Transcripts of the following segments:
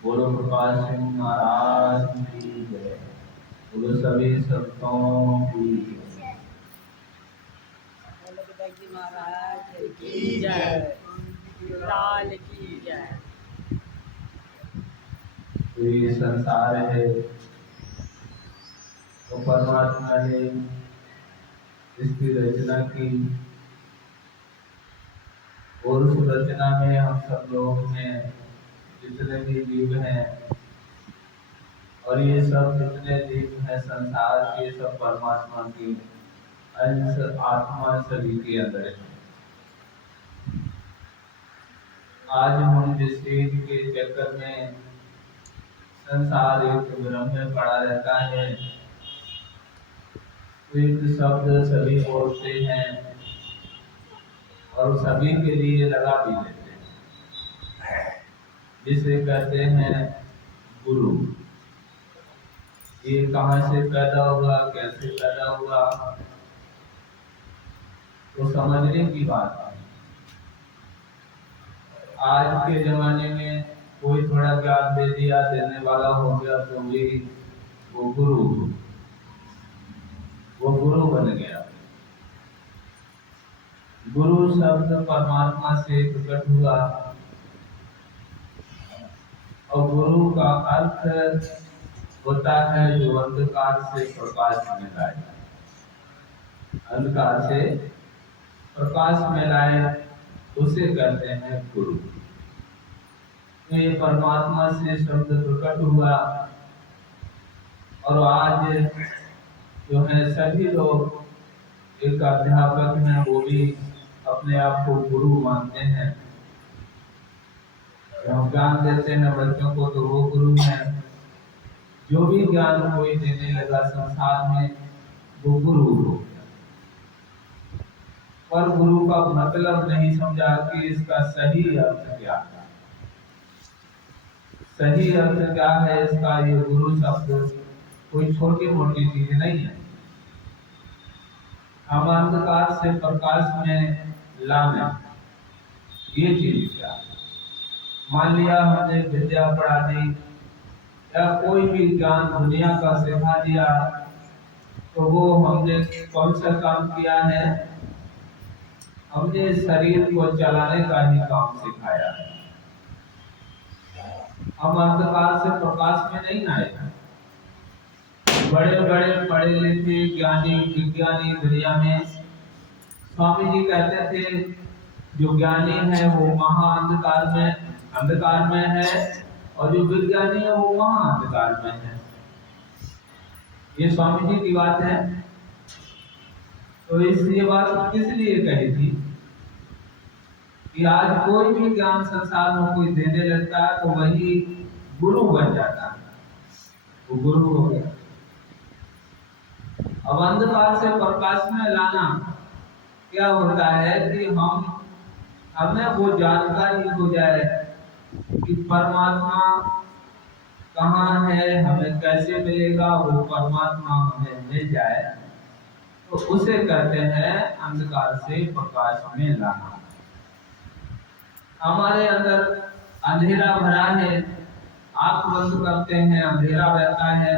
बोलो प्रकाश सिंह महाराज की जय। बोलो सभी संतों की जय। बोलो पिताजी महाराज की जय, लाल की जय। तो ये संसार है तो परमात्मा ने इसकी रचना की और उस रचना में हम सब लोग हैं, जितने भी जीव हैं, और ये सब जितने जीव हैं संसार के, सब परमात्मा की अंश आत्मा सभी के अंदर है। आज हम जिस चीज के चक्कर में संसार एक भ्रम में पड़ा रहता है, एक शब्द सभी बोलते हैं और सभी के लिए लगा भी लेते हैं, जिसे कहते हैं गुरु। ये कहाँ से पैदा हुआ, कैसे पैदा हुआ, तो समझने की बात है। आज के जमाने में कोई थोड़ा ज्ञान दे दिया, देने वाला हो गया तो भी वो गुरु बन गया। गुरु शब्द परमात्मा से प्रकट हुआ और गुरु का अर्थ होता है जो अंधकार से प्रकाश में लाए। अंधकार से प्रकाश में लाए उसे कहते हैं गुरु। ये परमात्मा से शब्द प्रकट हुआ और आज जो है सभी लोग एक अध्यापक हैं, वो भी अपने आप को गुरु मानते हैं। जब ज्ञान देते हैं बच्चों को तो वो गुरु हैं। जो भी ज्ञान कोई देने लगा संसार में वो गुरु हो गया। पर गुरु का मतलब नहीं समझा कि इसका सही अर्थ क्या है। सही अर्थ क्या है इसका? ये गुरु शब्द कोई छोटी मोटी चीज नहीं है। हम अंधकार से प्रकाश में लाना, ये चीज क्या है? मान लिया हमने विद्या पढ़ा दी या कोई भी ज्ञान दुनिया का सिखा दिया, तो वो हमने कौन सा काम किया है? हमने शरीर को चलाने का ही काम सिखाया है। हम अंधकार से प्रकाश में नहीं आए। बड़े बड़े पढ़े लिखे ज्ञानी विज्ञानी दुनिया में, स्वामी जी कहते थे जो ज्ञानी है वो महा अंधकार में है और जो विज्ञानी है वो महा अंधकार में है। ये स्वामी जी की बात है। तो ये बात किस लिए कही थी कि आज कोई भी ज्ञान संसार में कोई देने लगता है तो वही गुरु बन जाता है, वो गुरु हो गया। अब अंधकार से प्रकाश में लाना क्या होता है कि हमें वो जानकारी हो जाए कि परमात्मा कहाँ है, हमें कैसे मिलेगा, वो परमात्मा हमें मिल जाए, तो उसे कहते हैं अंधकार से प्रकाश में लाना। हमारे अंदर अंधेरा भरा है, आंख बंद करते हैं अंधेरा रहता है।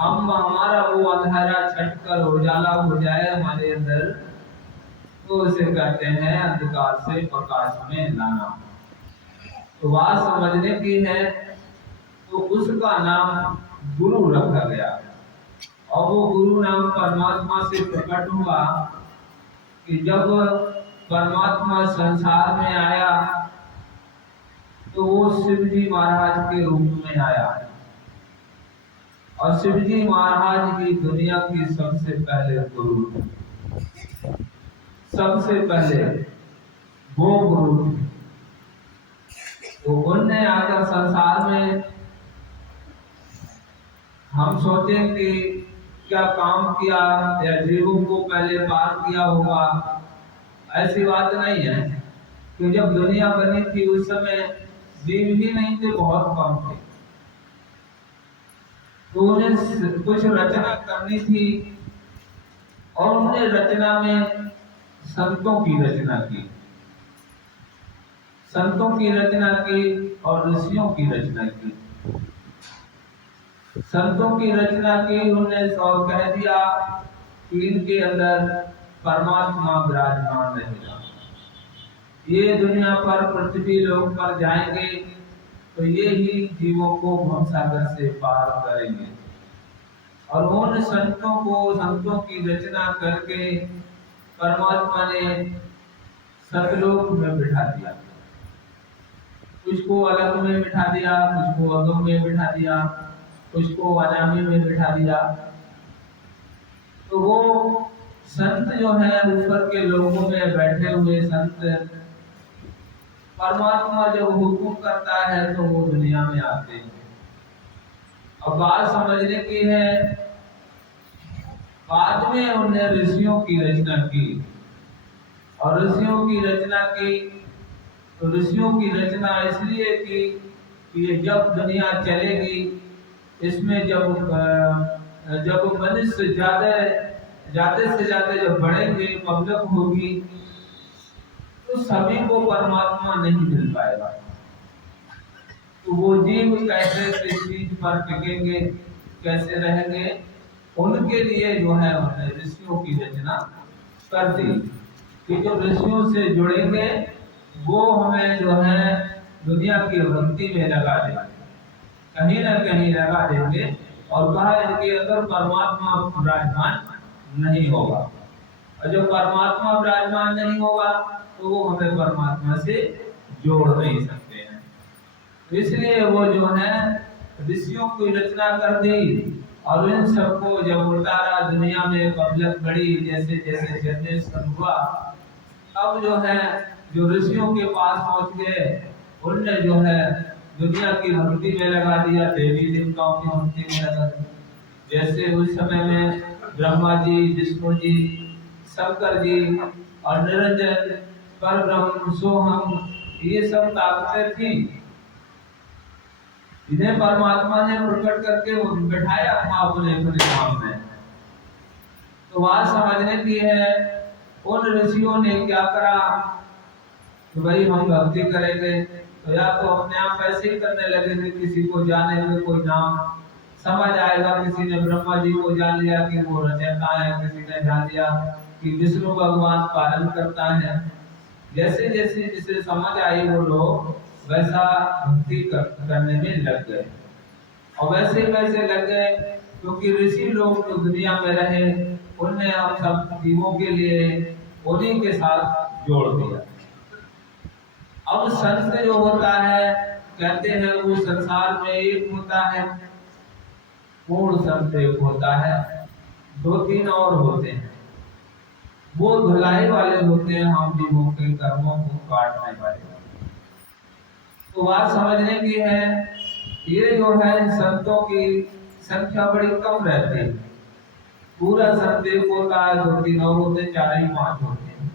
हम हमारा वो अंधेरा छटकर उजाला हो जाए हमारे अंदर, तो उसे कहते हैं अंधकार से प्रकाश में लाना। तो बात समझने की है, तो उसका नाम गुरु रखा गया और वो गुरु नाम परमात्मा से प्रकट हुआ कि जब परमात्मा संसार में आया तो वो शिव जी महाराज के रूप में आया और शिव जी महाराज की दुनिया की सबसे पहले गुरु थे। सबसे पहले वो गुरु थे। तो उनने आकर संसार में, हम सोचें कि क्या काम किया या जीवों को पहले पार किया होगा, ऐसी बात नहीं है। कि जब दुनिया बनी थी उस समय जीव ही नहीं थे, बहुत कम थे। तो उन्हें कुछ रचना करनी थी और उन्हें रचना में संतों की रचना की। संतों की रचना की और ऋषियों की रचना की। संतों की रचना की उन्होंने और कह दिया कि इनके अंदर परमात्मा विराजमान रहेगा। ये दुनिया पर पृथ्वी लोक पर जाएंगे तो ये ही जीवों को भवसागर से पार करेंगे। और उन संतों की रचना करके परमात्मा ने सतलोक में बिठा दिया। कुछ को अलग में बिठा दिया, कुछ को अगम में बिठा दिया, कुछ को अनामी में बिठा दिया। तो वो संत जो है ऊपर के लोगों में बैठे हुए संत, परमात्मा जब हुक्म करता है तो वो दुनिया में आते हैं। अब बात समझने की है, बाद में उन्होंने ऋषियों की रचना की। और ऋषियों की रचना की तो ऋषियों की रचना इसलिए की कि ये जब दुनिया चलेगी, इसमें जब मनुष्य ज्यादा से ज्यादा जब बढ़ेंगे, पब्लिक होगी, तो सभी को परमात्मा नहीं मिल पाएगा। तो वो जीव कैसे इस चीज पर टिकेंगे, कैसे रहेंगे, उनके लिए जो है उन्होंने ऋषियों की रचना कर दी कि जो ऋषियों से जुड़ेंगे वो हमें जो है दुनिया की भक्ति में लगा देंगे, कहीं ना कहीं लगा देंगे। और कहा इनके अंदर परमात्मा विराजमान नहीं होगा। और जब परमात्मा विराजमान नहीं होगा तो वो हमें परमात्मा से जोड़ नहीं सकते हैं। तो इसलिए वो जो है ऋषियों की रचना कर दी। और इन सबको जब उतारा दुनिया में, पब्लिक बढ़ी, जैसे जैसे जनरेशन हुआ, अब जो है जो ऋषियों के पास पहुंच गए, उनने जो है दुनिया की भक्ति में लगा दिया, देवी देवताओं की भक्ति में लगा दिया। जैसे उस समय में ब्रह्मा जी, विष्णु जी, शंकर जी और निरंजन, परब्रह्म, सोहम, ये सब ताकतें थी। इन्हें परमात्मा ने प्रकट करके बैठाया था अपने धाम में। तो बात समझने की है, उन ऋषियों ने क्या करा कि भाई हम भक्ति करेंगे तो या तो अपने आप ऐसे ही करने लगे, किसी को जाने में कोई नाम समझ आएगा। किसी ने ब्रह्मा जी को जान लिया कि वो रचयिता है, किसी ने जान लिया कि विष्णु भगवान पालन करता है। जैसे जैसे जिसे समझ आई वो लोग वैसा भक्ति करने में लग गए। और वैसे वैसे लग गए क्योंकि ऋषि लोग जो दुनिया में रहे, उनने हम सब जीवों के लिए उन्हीं के साथ जोड़ दिया। अब संत जो होता है, कहते हैं वो संसार में एक होता है, पूर्ण संत एक होता है, 2-3 और होते हैं। वो धुलाई वाले होते हैं, हम जीवों के कर्मों को काटने वाले। तो बात समझने की है, ये जो है संतों की संख्या बड़ी कम रहती है। पूरा संत एक होता है, 2-3 और होते, 4 ही 5 होते हैं।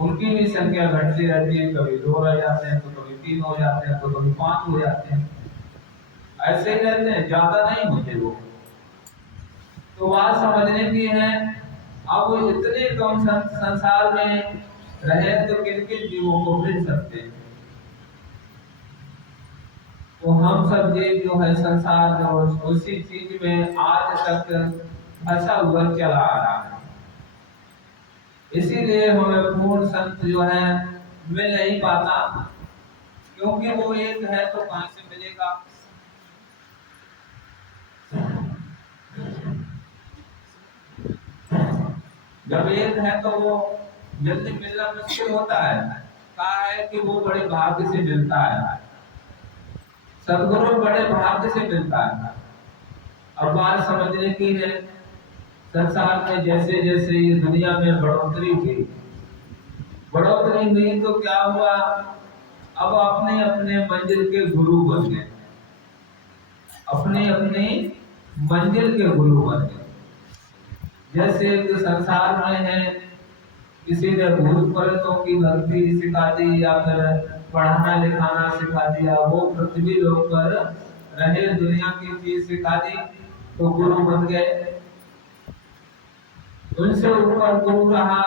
उनकी भी संख्या घटती रहती है, कभी 2 रह जाते हैं, तो कभी 3 हो जाते हैं, तो कभी 5 हो जाते हैं। ऐसे ही रहते हैं, ज्यादा नहीं होते वो। तो बात समझने की है, अब इतने कम संसार में रहे तो किन किन जीवों को मिल सकते हैं। तो हम सब जीव जो है संसार में उसी चीज में आज तक फंसा हुआ चला आ रहा है। इसीलिए हमें पूर्ण संत जो है मिल नहीं पाता, क्योंकि वो एक है तो कहां से मिलेगा। जब एक है तो वो जल्दी मिलना मुश्किल होता है। कहा है कि वो बड़े भाग्य से मिलता है, सदगुरु बड़े भाग्य से मिलता है। अब बात समझने की है, संसार में जैसे जैसे इस दुनिया में बढ़ोतरी हुई तो क्या हुआ, अब अपने अपने मंजिल के गुरु बन गए, अपने अपने मंजिल के गुरु बन गए। जैसे संसार में है, किसी ने भूत प्रेतों की भक्ति सिखा दी या फिर पढ़ाना लिखाना सिखा दिया, वो पृथ्वी लोक पर रहे दुनिया की चीज सिखा दी तो गुरु बन गए। उनसे ऊपर गुरु रहा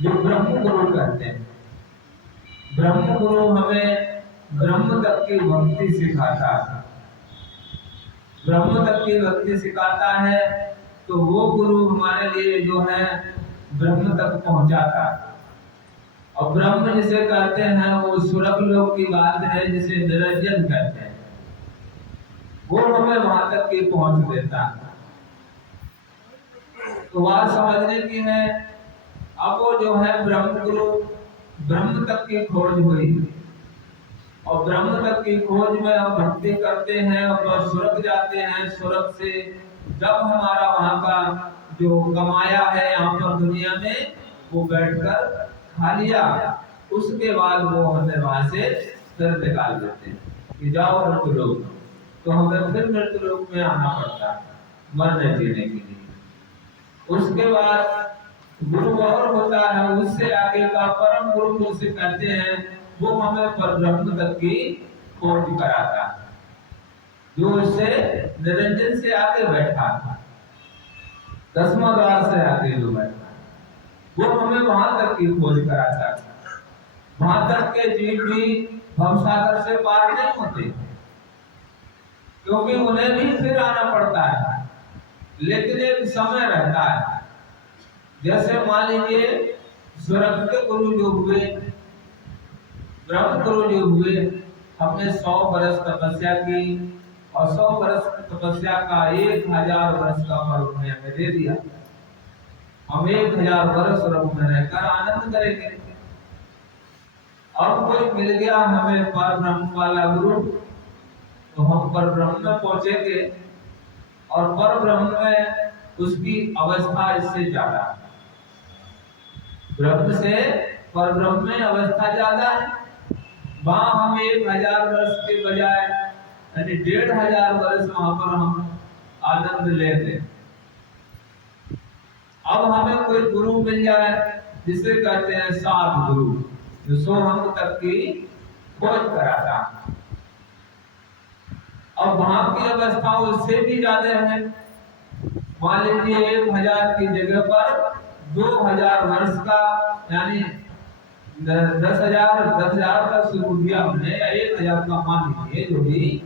जो ब्रह्म गुरु कहते हैं। ब्रह्म गुरु हमें ब्रह्म तक की भक्ति सिखाता है। ब्रह्म तक की भक्ति सिखाता है तो वो गुरु हमारे लिए जो है ब्रह्म तक पहुंचाता है। और ब्रह्म जिसे कहते हैं वो स्वर्ग लोक की बात है, जिसे निरंजन कहते हैं, वो हमें वहां तक की पहुंच देता है। तो बात समझने की है। अब वो जो है ब्रह्म गुरु, ब्रह्म तक की खोज हुई और ब्रह्म तक की खोज में हम भक्ति करते हैं और स्वर्ग जाते हैं। स्वर्ग से जब हमारा वहां का जो कमाया है यहाँ पर दुनिया में वो बैठकर खा लिया, उसके बाद वो हमें वहां से फिर निकाल देते हैं कि जाओ मृत्यु लोक। तो हमें फिर मृत्यु लोक में आना पड़ता है मरने जीने के लिए। उसके बाद गुरु और होता है, उससे आगे का परम गुरु जिसे कहते हैं वो हमें परब्रह्म तक की खोज कराता है, जो उससे निरंजन से आगे बैठा है, 10वां द्वार से आगे जो बैठा है, वो हमें वहां तक की खोज कराता है। वहां तक के जीव भी भवसागर से पार नहीं होते, क्योंकि उन्हें भी फिर आना पड़ता है, लेकिन एक समय रहता है। जैसे मान लीजिए स्वर्ग के गुरु जो हुए, ब्रह्म गुरु जो हुए, हमने 100 वर्ष तपस्या की और 100 वर्ष तपस्या का 1000 वर्ष का फल उन्होंने हमें दे दिया। हम 1000 वर्ष स्वर्ग में रहकर आनंद करेंगे। अब कोई मिल गया हमें पर ब्रह्म वाला गुरु, तो हम पर ब्रह्म में पहुंचेंगे और पर ब्रह्म में उसकी अवस्था इससे ज्यादा है। ब्रह्म से पर ब्रह्म में अवस्था ज्यादा है। वहां हम 1000 वर्ष के बजाय यानी 1500 वर्ष वहां पर हम आनंद लेते। अब हमें कोई गुरु मिल जाए जिसे कहते हैं साध गुरु, जो सोहम तक की खोज कराता है। अब वहां की अवस्था उससे भी ज्यादा है। मान लीजिए 1000 की जगह पर 2000 वर्ष का यानी 10,000 का शुरू किया हमने, 1000 का मान लीजिए जो भी,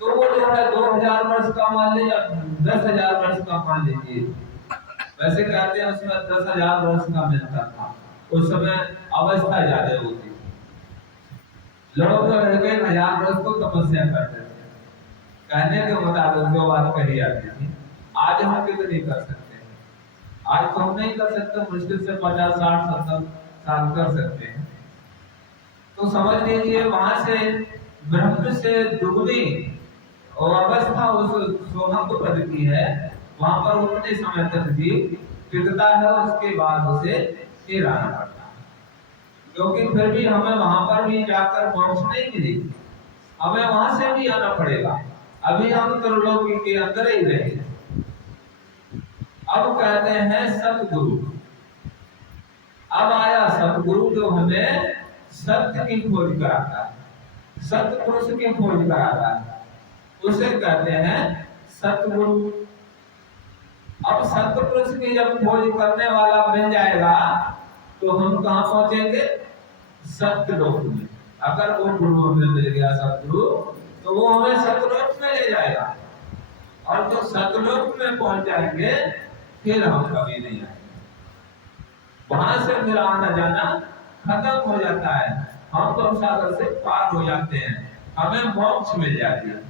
तो वो जो है 2000 वर्ष का मान लीजिए, 10,000 वर्ष का मान लीजिए। वैसे कहते हैं उसमें 10,000 वर्ष का मिलता था, उस समय अवस्था ज्यादा होती। लोग 1000 वर्ष को तपस्या करते थे, कहने के मुताबिक जो बात कही जाती थी। आज हम कितनी कर सकते हैं? आज तो हम नहीं कर सकते, मुश्किल से 50, 60, 70 साल कर सकते हैं। तो समझ लीजिए वहां से ब्रह्म से दुगनी और अवस्था उस सोहम पद की है, वहां पर उतने समय तक जीव टिकता है, उसके बाद उसे फिर आना पड़ता है। क्योंकि फिर भी हमें वहां पर भी जाकर मोक्ष नहीं मिली, हमें वहां से भी आना पड़ेगा। अभी हम त्रिलोकी के अंदर ही रहे। अब कहते हैं सतगुरु। अब आया सतगुरु जो हमें सत्य की खोज कराता है, सतपुरुष की खोज कराता है, उसे कहते हैं सतगुरु। अब सतपुरुष की जब खोज करने वाला मिल जाएगा तो हम कहाँ पहुंचेंगे? सत्यलोक में। अगर वो गुरु हमें मिल गया सतगुरु, तो वो हमें सतलोक में ले जाएगा, और जो सतलोक में पहुंच जाएंगे फिर हम कभी नहीं आएंगे। वहां से फिर आना जाना खत्म हो जाता है, हम तो सागर से पार हो जाते हैं, हमें मोक्ष मिल जाती है।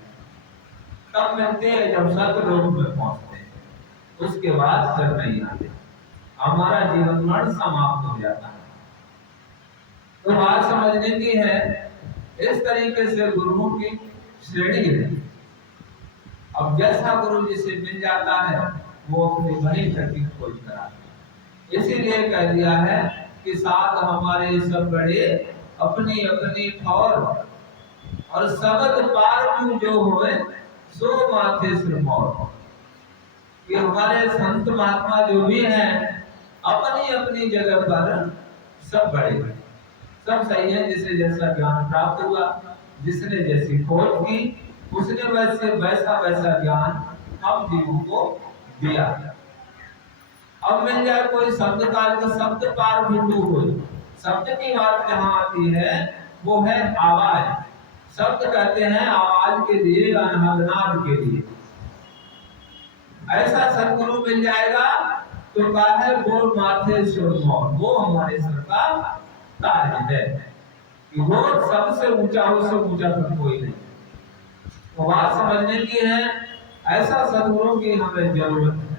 तब मिलते हैं जब सतलोक में पहुंचते हैं, उसके बाद फिर नहीं आते, हमारा जीवन मरण समाप्त हो जाता है। तो बात समझने की है, इस तरीके से गुरुओं की श्रेणी है। अब जैसा गुरु जिसे मिल जाता है वो अपनी वही शक्ति खोज कराता है। इसीलिए कह दिया है कि साथ हमारे सब बड़े अपनी अपनी ठौर, और सबद पार जो होए सो माथे सिर मोर। कि हमारे संत महात्मा जो भी हैं अपनी अपनी जगह पर सब बड़े बड़े, सब सही है। जिसे जैसा ज्ञान प्राप्त हुआ, जिसने जैसी खोज की, उसने वैसे वैसा वैसा ज्ञान हम जीवों को दिया। अब मिल जाए कोई शब्द काल का शब्द पार बिंदु हो, शब्द की बात जहाँ आती है वो है आवाज। शब्द कहते हैं आवाज के लिए, अनाद के लिए। ऐसा सदगुरु मिल जाएगा तो कहा है वो माथे सुरमौर, वो हमारे सर का ताज है कि वो सबसे ऊंचा, उससे ऊंचा तो कोई नहीं। तो बात समझने की है, ऐसा सदगुरु की हमें जरूरत है।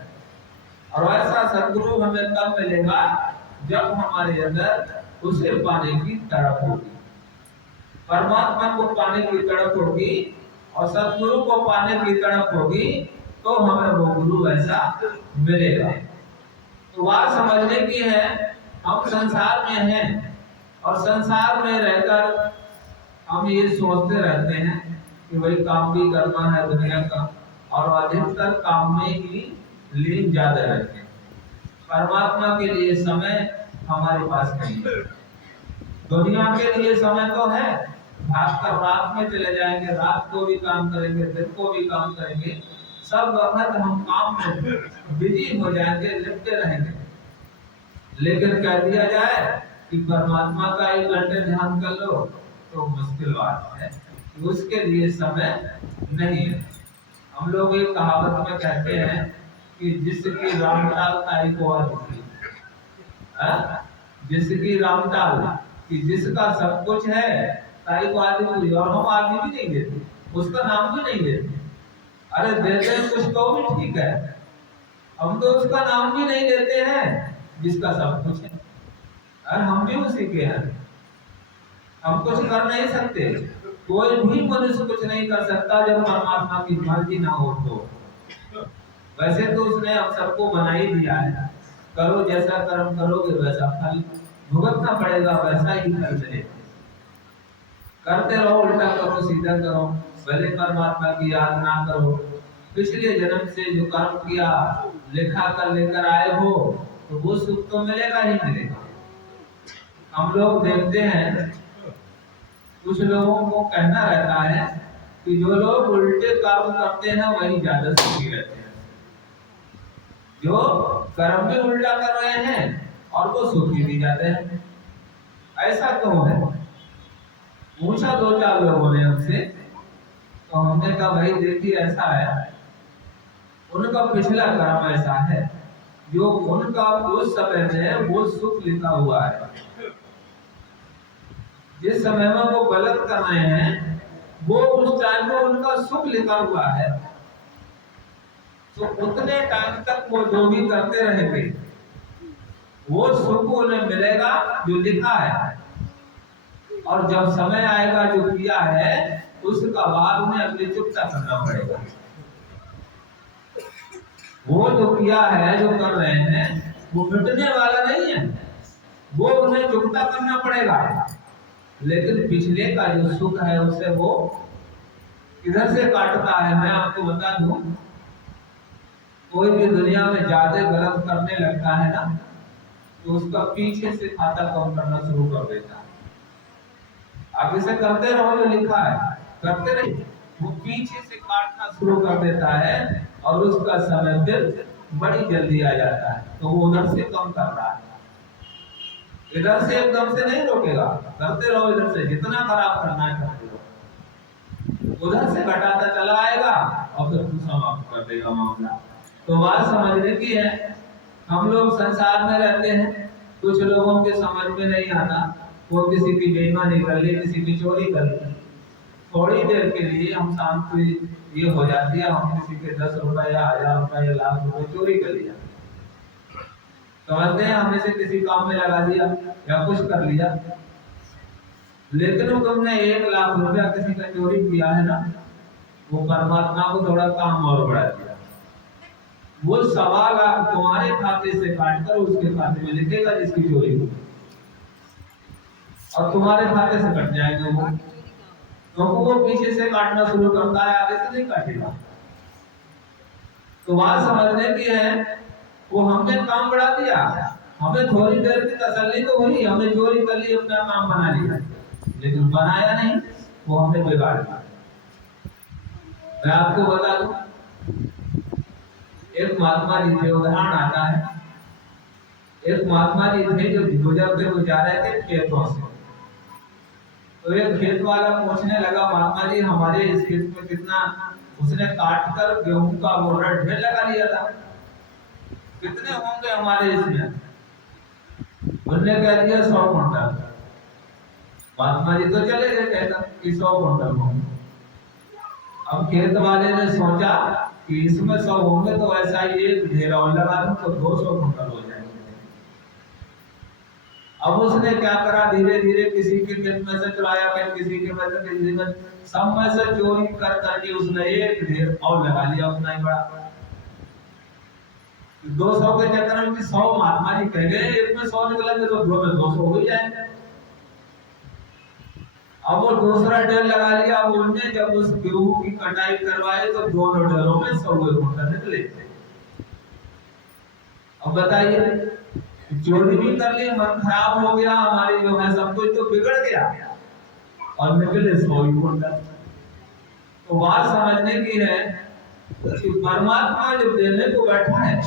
और ऐसा सदगुरु हमें तब मिलेगा जब हमारे अंदर उसे पाने की तड़प होगी, परमात्मा को पाने की तड़प होगी और सदगुरु को पाने की तड़प होगी, तो हमें वो गुरु ऐसा मिलेगा। तो बात समझने की है, हम संसार में हैं और संसार में रहकर हम ये सोचते रहते हैं कि भाई काम भी करना है दुनिया का, और अधिकतर काम में ही लीन ज्यादा रहते हैं। परमात्मा के लिए समय हमारे पास नहीं है। दुनिया के लिए समय तो है, भागकर रात में चले जाएंगे, रात को भी काम करेंगे, दिन को भी काम करेंगे, सब वक्त हम काम में बिजी हो जाएंगे, लिपटे रहेंगे। लेकिन कह दिया जाए कि परमात्मा का 1 घंटे ध्यान कर लो तो मुश्किल बात है, उसके लिए समय नहीं है। हम लोग एक कहावत में कहते हैं कि जिसकी रामटाल ताई को आती, जिसकी रामटाल कि जिसका सब कुछ है ताई को आदि पूरी, और हम आदमी भी नहीं देते, उसका नाम भी नहीं लेते। अरे देते हैं कुछ तो भी ठीक है, हम तो उसका नाम भी नहीं लेते हैं जिसका सब कुछ है। अरे हम भी उसी के हैं, हम कुछ कर नहीं सकते। कोई भी मनुष्य कुछ नहीं कर सकता जब परमात्मा की मर्जी ना हो तो। वैसे तो उसने हम सबको बना ही दिया है, करो जैसा कर्म करोगे वैसा फल भुगतना पड़ेगा, वैसा ही फल मिलेगा। करते रहो, उल्टा करो सीधा करो, भले परमात्मा की याद ना करो। पिछले जन्म से जो कर्म किया लिखा कर लेकर आए हो तो वो सुख तो मिलेगा ही मिलेगा। हम लोग देखते हैं कुछ लोगों को कहना रहता है कि जो लोग उल्टे कर्म करते हैं वही ज्यादा सुखी रहते हैं। जो कर्म भी उल्टा कर रहे हैं और वो सुखी भी जाते हैं। ऐसा क्यों है? पूछा 2-4 लोगों ने हमसे, तो हमने कहा भाई देखिए ऐसा है, उनका पिछला कर्म ऐसा है जो उनका उस समय में वो सुख लिखा हुआ है। जिस समय में वो गलत कर रहे हैं वो उस टाइम में उनका सुख लिखा हुआ है, तो उतने टाइम तक वो जो भी करते रहेंगे वो सुख उन्हें मिलेगा जो लिखा है। और जब समय आएगा जो किया है उसका बाद उन्हें अगली चुकता करना पड़ेगा। वो जो किया है, जो कर रहे हैं, वो मिटने वाला नहीं है, वो उन्हें चुकता करना पड़ेगा। लेकिन पिछले का जो सुख है उसे वो किधर से काटता है? मैं आपको बता दूं, कोई भी दुनिया में ज्यादा गलत करने लगता है ना, तो उसका पीछे से खाता कम करना शुरू कर देता है। आप इसे करते रहो जो लिखा है, करते रहिए, वो पीछे से काटना शुरू कर देता है और उसका समय फिर बड़ी जल्दी आ जाता है। तो वो उधर से कम कर रहा है, इधर से एकदम से नहीं रोकेगा, करते रहो इधर से, जितना खराब करना है करते रहो, उधर से घटाता चला आएगा और फिर समाप्त कर देगा मामला। तो बात समझने की है, हम लोग संसार में रहते हैं, कुछ लोगों के समझ में नहीं आता, वो किसी की बेईमानी कर ली, किसी की चोरी कर ली, थोड़ी देर के लिए हम शांति ये हो जाती है, हम किसी के 10 रुपया, 1000 रुपया, लाख रुपए चोरी कर लिया, समझते हैं हमने से किसी काम में लगा दिया या कुछ कर लिया। लेकिन तुमने 1 लाख रुपया किसी का चोरी किया है ना, वो परमात्मा को थोड़ा काम और बढ़ा दिया, वो 1.25 लाख तुम्हारे खाते से काटकर उसके खाते में लिखेगा जिसकी चोरी हुई, और तुम्हारे खाते से कट जाएगा वो, क्योंकि वो पीछे से काटना शुरू करता है, आगे से नहीं काटेगा। तो बात समझने की है, वो हमने काम बढ़ा दिया, हमें थोड़ी देर की तसल्ली तो हुई, हमने चोरी कर ली, अपना काम बना लिया, लेकिन बनाया नहीं, वो हमने बिगाड़ दिया। मैं आपको बता दूं, एक महात्मा जी के उदाहरण आता है। एक महात्मा जी थे जो गुजरते हुए जा रहे थे खेतों से। तो एक खेत वाला पूछने लगा, महात्मा जी हमारे इस खेत में कितना उसने काट कर गेहूं का बोरा ढेर लगा लिया था, कितने होंगे हमारे इसमें? उन्होंने कह दिया 100 कुंटल। महात्मा जी तो चले गए, कहता कि 100 कुंटल होंगे। अब खेत वाले ने सोचा कि इसमें 100 होंगे तो ऐसा ही एक ढेर और लगा दूं तो 200 कुंटल हो जाएंगे। अब उसने क्या करा, धीरे धीरे किसी के खेत में से चुराया, फिर किसी के में से, किसी में, सब में से चोरी कर करके उसने एक ढेर और लगा लिया उतना ही बड़ा। 200 के चक्कर में 100 महात्मा जी कह गए, एक में 100 निकलेंगे तो दो में 200 हो ही जाएंगे। अब वो दूसरा ढेर लगा लिया। अब उनने जब उस गेहूं की कटाई करवाई तो दोनों ढेरों में 100 कुंटल निकले। अब बताइए, चोरी भी कर ली, मन खराब हो गया, हमारी जो है सब कुछ तो बिगड़ गया, और निकले 100 कुंटल। तो बात समझने की है कि परमात्मा जो देने को बैठा है,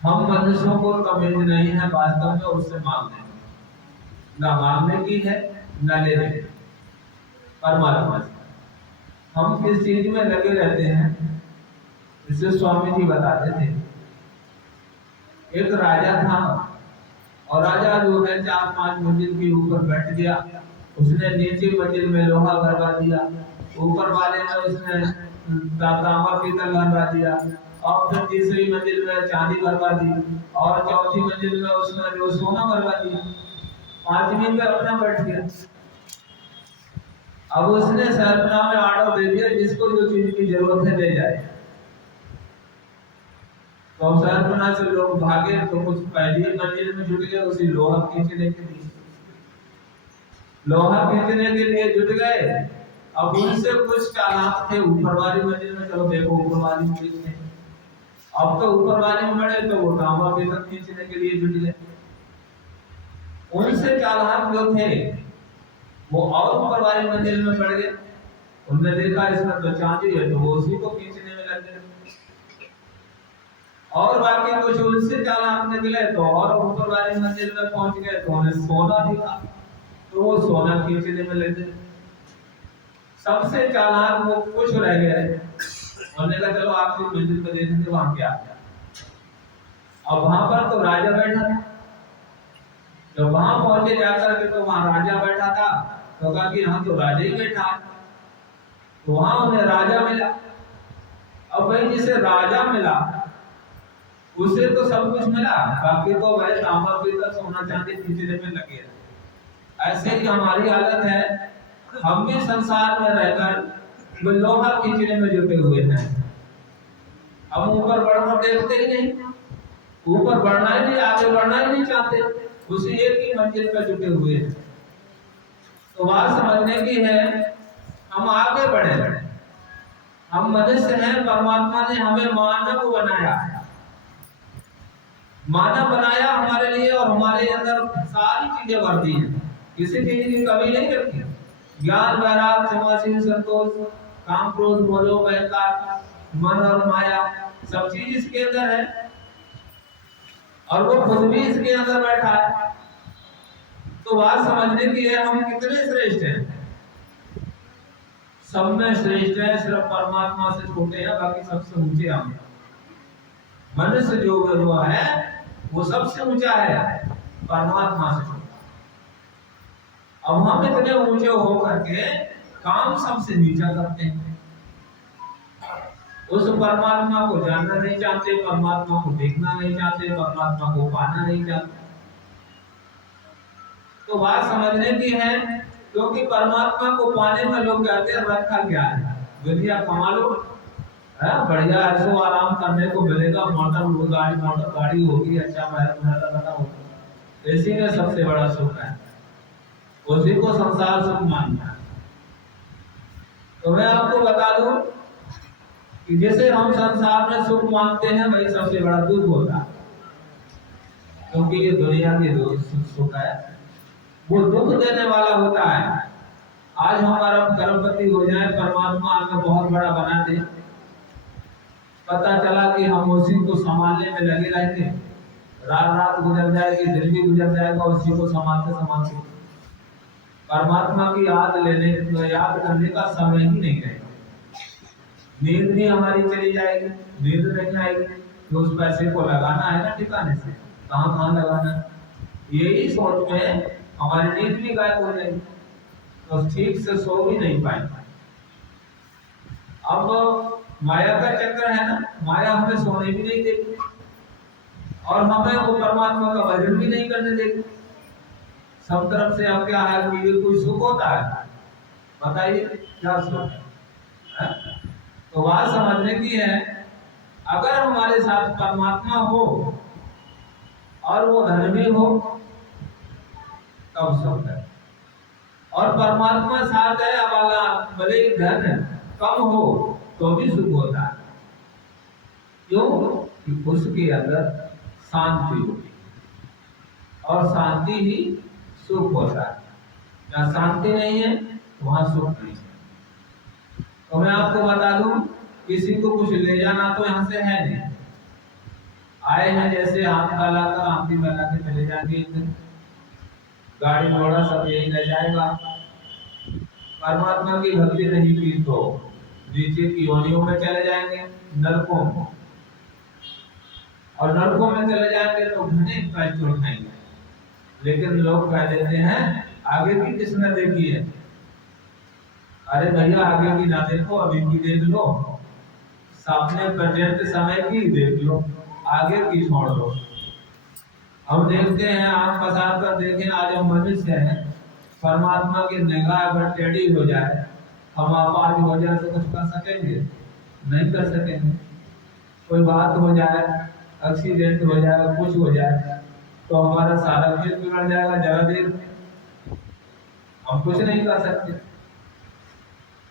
हम मनुष्यों को तमीज नहीं है वास्तव में उससे मांगने, ना मांगने की है ना लेने की। परमात्मा से हम किस चीज में लगे रहते हैं, इसे स्वामी जी बताते थे। एक राजा था, और राजा जो है 4-5 मंजिल के ऊपर बैठ गया। उसने नीचे मंजिल में लोहा भरवा दिया, ऊपर वाले में उसने तांबा पीतल भरवा दिया, और फिर तीसरी मंजिल में चांदी भरवा दी, और चौथी मंजिल में उसने जो सोना भरवा दिया, 5वीं में अपना बैठ गया। अब उसने सरपना में ऑर्डर दे दिया, जिसको जो चीज की जरूरत है ले जाए। तो सरपना से लोग भागे तो कुछ पहली मंजिल में जुट गए, उसी लोहा खींचने के लिए जुट गए। अब उनसे कुछ चालाक थे ऊपर वाली मंजिल में, चलो देखो ऊपर वाली मंजिल में। अब तो ऊपर वाले में बढ़े तो वो तांबा पीतल खींचने के लिए जुट गए। उनसे चालाक जो थे वो और ऊपर वाली मंजिल में बढ़ गए। उन्होंने देखा इसमें तो चांदी है, तो वो उसी को खींचने में लग गए। और बाकी कुछ उनसे चालाक निकले तो और ऊपर वाली मंजिल में पहुंच गए, तो उन्हें सोना दिखा, तो वो सोना खींचने में लग गए। सबसे चालाक वो कुछ रह गए। उन्होंने कहा चलो आपकी मंजिल में देखेंगे वहां क्या है। अब वहां पर तो राजा बैठा था। जब वहां पहुंचे जाकर के तो वहां राजा बैठा था, तो कहा कि यहाँ तो राजा ही बैठा है। तो वहां उन्हें राजा मिला। अब भाई जिसे राजा मिला उसे तो सब कुछ मिला, बाकी तो भाई तांबा पीतल सोना चांदी खींचने में लगे रहे। ऐसे ही हमारी हालत है, हम भी संसार में रहकर लोहा खींचने में जुटे हुए हैं। हम ऊपर बढ़ना देखते ही नहीं, ऊपर बढ़ना ही नहीं, आगे बढ़ना ही नहीं चाहते, उसी एक ही मंजिल पर जुटे हुए हैं। तो बात समझने की है, हम आगे बढ़े। हम मनुष्य हैं, परमात्मा ने हमें मानव बनाया है। मानव बनाया हमारे लिए, और हमारे अंदर सारी चीजें भर दी हैं, किसी चीज की कमी नहीं रखी। ज्ञान, वैराग्य, क्षमाशील, संतोष, काम, क्रोध, मोह, अहंकार, मन और माया, सब चीज इसके अंदर है, और वो खुद भी इसके अंदर बैठा है। तो बात समझने की है, हम कितने श्रेष्ठ हैं। सब में श्रेष्ठ है, सिर्फ परमात्मा से छोटे हैं, बाकी सबसे ऊंचे हम। मनुष्य जो है वो सबसे ऊंचा है, परमात्मा से छोटा। अब हम इतने ऊंचे हो करके काम सबसे नीचा करते हैं। उस परमात्मा को जानना नहीं चाहते, परमात्मा को देखना नहीं चाहते, परमात्मा को पाना नहीं चाहते। तो बात समझने की है, क्योंकि परमात्मा को पाने में लोग कहते हैं रखा क्या है, दुनिया कमा लो, बढ़िया ऐसो आराम करने को मिलेगा, मोटर गाड़ी होगी, अच्छा महल होगा, इसी में सबसे बड़ा सुख है, उसी को संसार सुख मानना है। तो मैं आपको बता दूं कि जैसे हम संसार में सुख मानते हैं, वही सबसे बड़ा दुख होता है, क्योंकि ये दुनिया की जो सुख है वो दुख देने वाला होता है। आज हमारा करोड़पति हो जाए, परमात्मा हमें बहुत बड़ा बना दे, पता चला कि हम उसी को संभालने में लगे रहेंगे, रात रात गुजर जाएगी, दिन भी गुजर जाएगा उसी को संभालते संभालते, परमात्मा की याद करने का समय ही नहीं रहेगा। नींद भी हमारी चली जाएगी, नींद नहीं आएगी, तो उस पैसे को लगाना है ना ठिकाने से, कहाँ कहाँ लगाना, यही सोच में हमारी नींद भी गायब हो जाएगी, तो ठीक से सो भी नहीं पाएंगे। अब माया का चक्कर है ना, माया हमें सोने भी नहीं देगी और हमें वो परमात्मा का भजन भी नहीं करने देगी। सब तरफ से अब क्या है कि ये कोई सुख होता है, बताइए क्या सुख है? तो बात समझने की है, अगर हमारे साथ परमात्मा हो और वो धन भी हो तब सुख है, और परमात्मा साथ है वाला भले धन कम हो तो भी सुख होता है। क्यों? कि उसके अंदर शांति होती है और शांति ही सुख होता है। जहाँ शांति नहीं है वहां सुख नहीं है। तो मैं आपको बता दूं, किसी को कुछ ले जाना तो यहाँ से है नहीं, आए हैं जैसे आम का लाकर आमती मेला के चले जाएंगे, गाड़ी घोड़ा सब यही ले जाएगा। परमात्मा की भक्ति नहीं की तो नीचे की योनियों में चले जाएंगे, नरकों में, और नरकों में चले जाएंगे तो घने कष्ट उठाएंगे। लेकिन लोग कह देते हैं आगे की किसने देखी है? अरे भैया आगे की ना देखो, अभी की देख लो, सामने प्रेजेंट समय की देख लो, आगे की छोड़ दो। हम देखते हैं, आंख पसार कर देखें, आज हम मनुष्य हैं, परमात्मा की निगाह पर टेढ़ी हो जाए, हम आपाज हो जाए तो कुछ कर सकेंगे? नहीं कर सकेंगे। कोई बात हो जाए, एक्सीडेंट हो जाए, कुछ हो जाए तो हमारा सारा खेत बिगड़ जाएगा जरा देर में, हम कुछ नहीं कर सकते।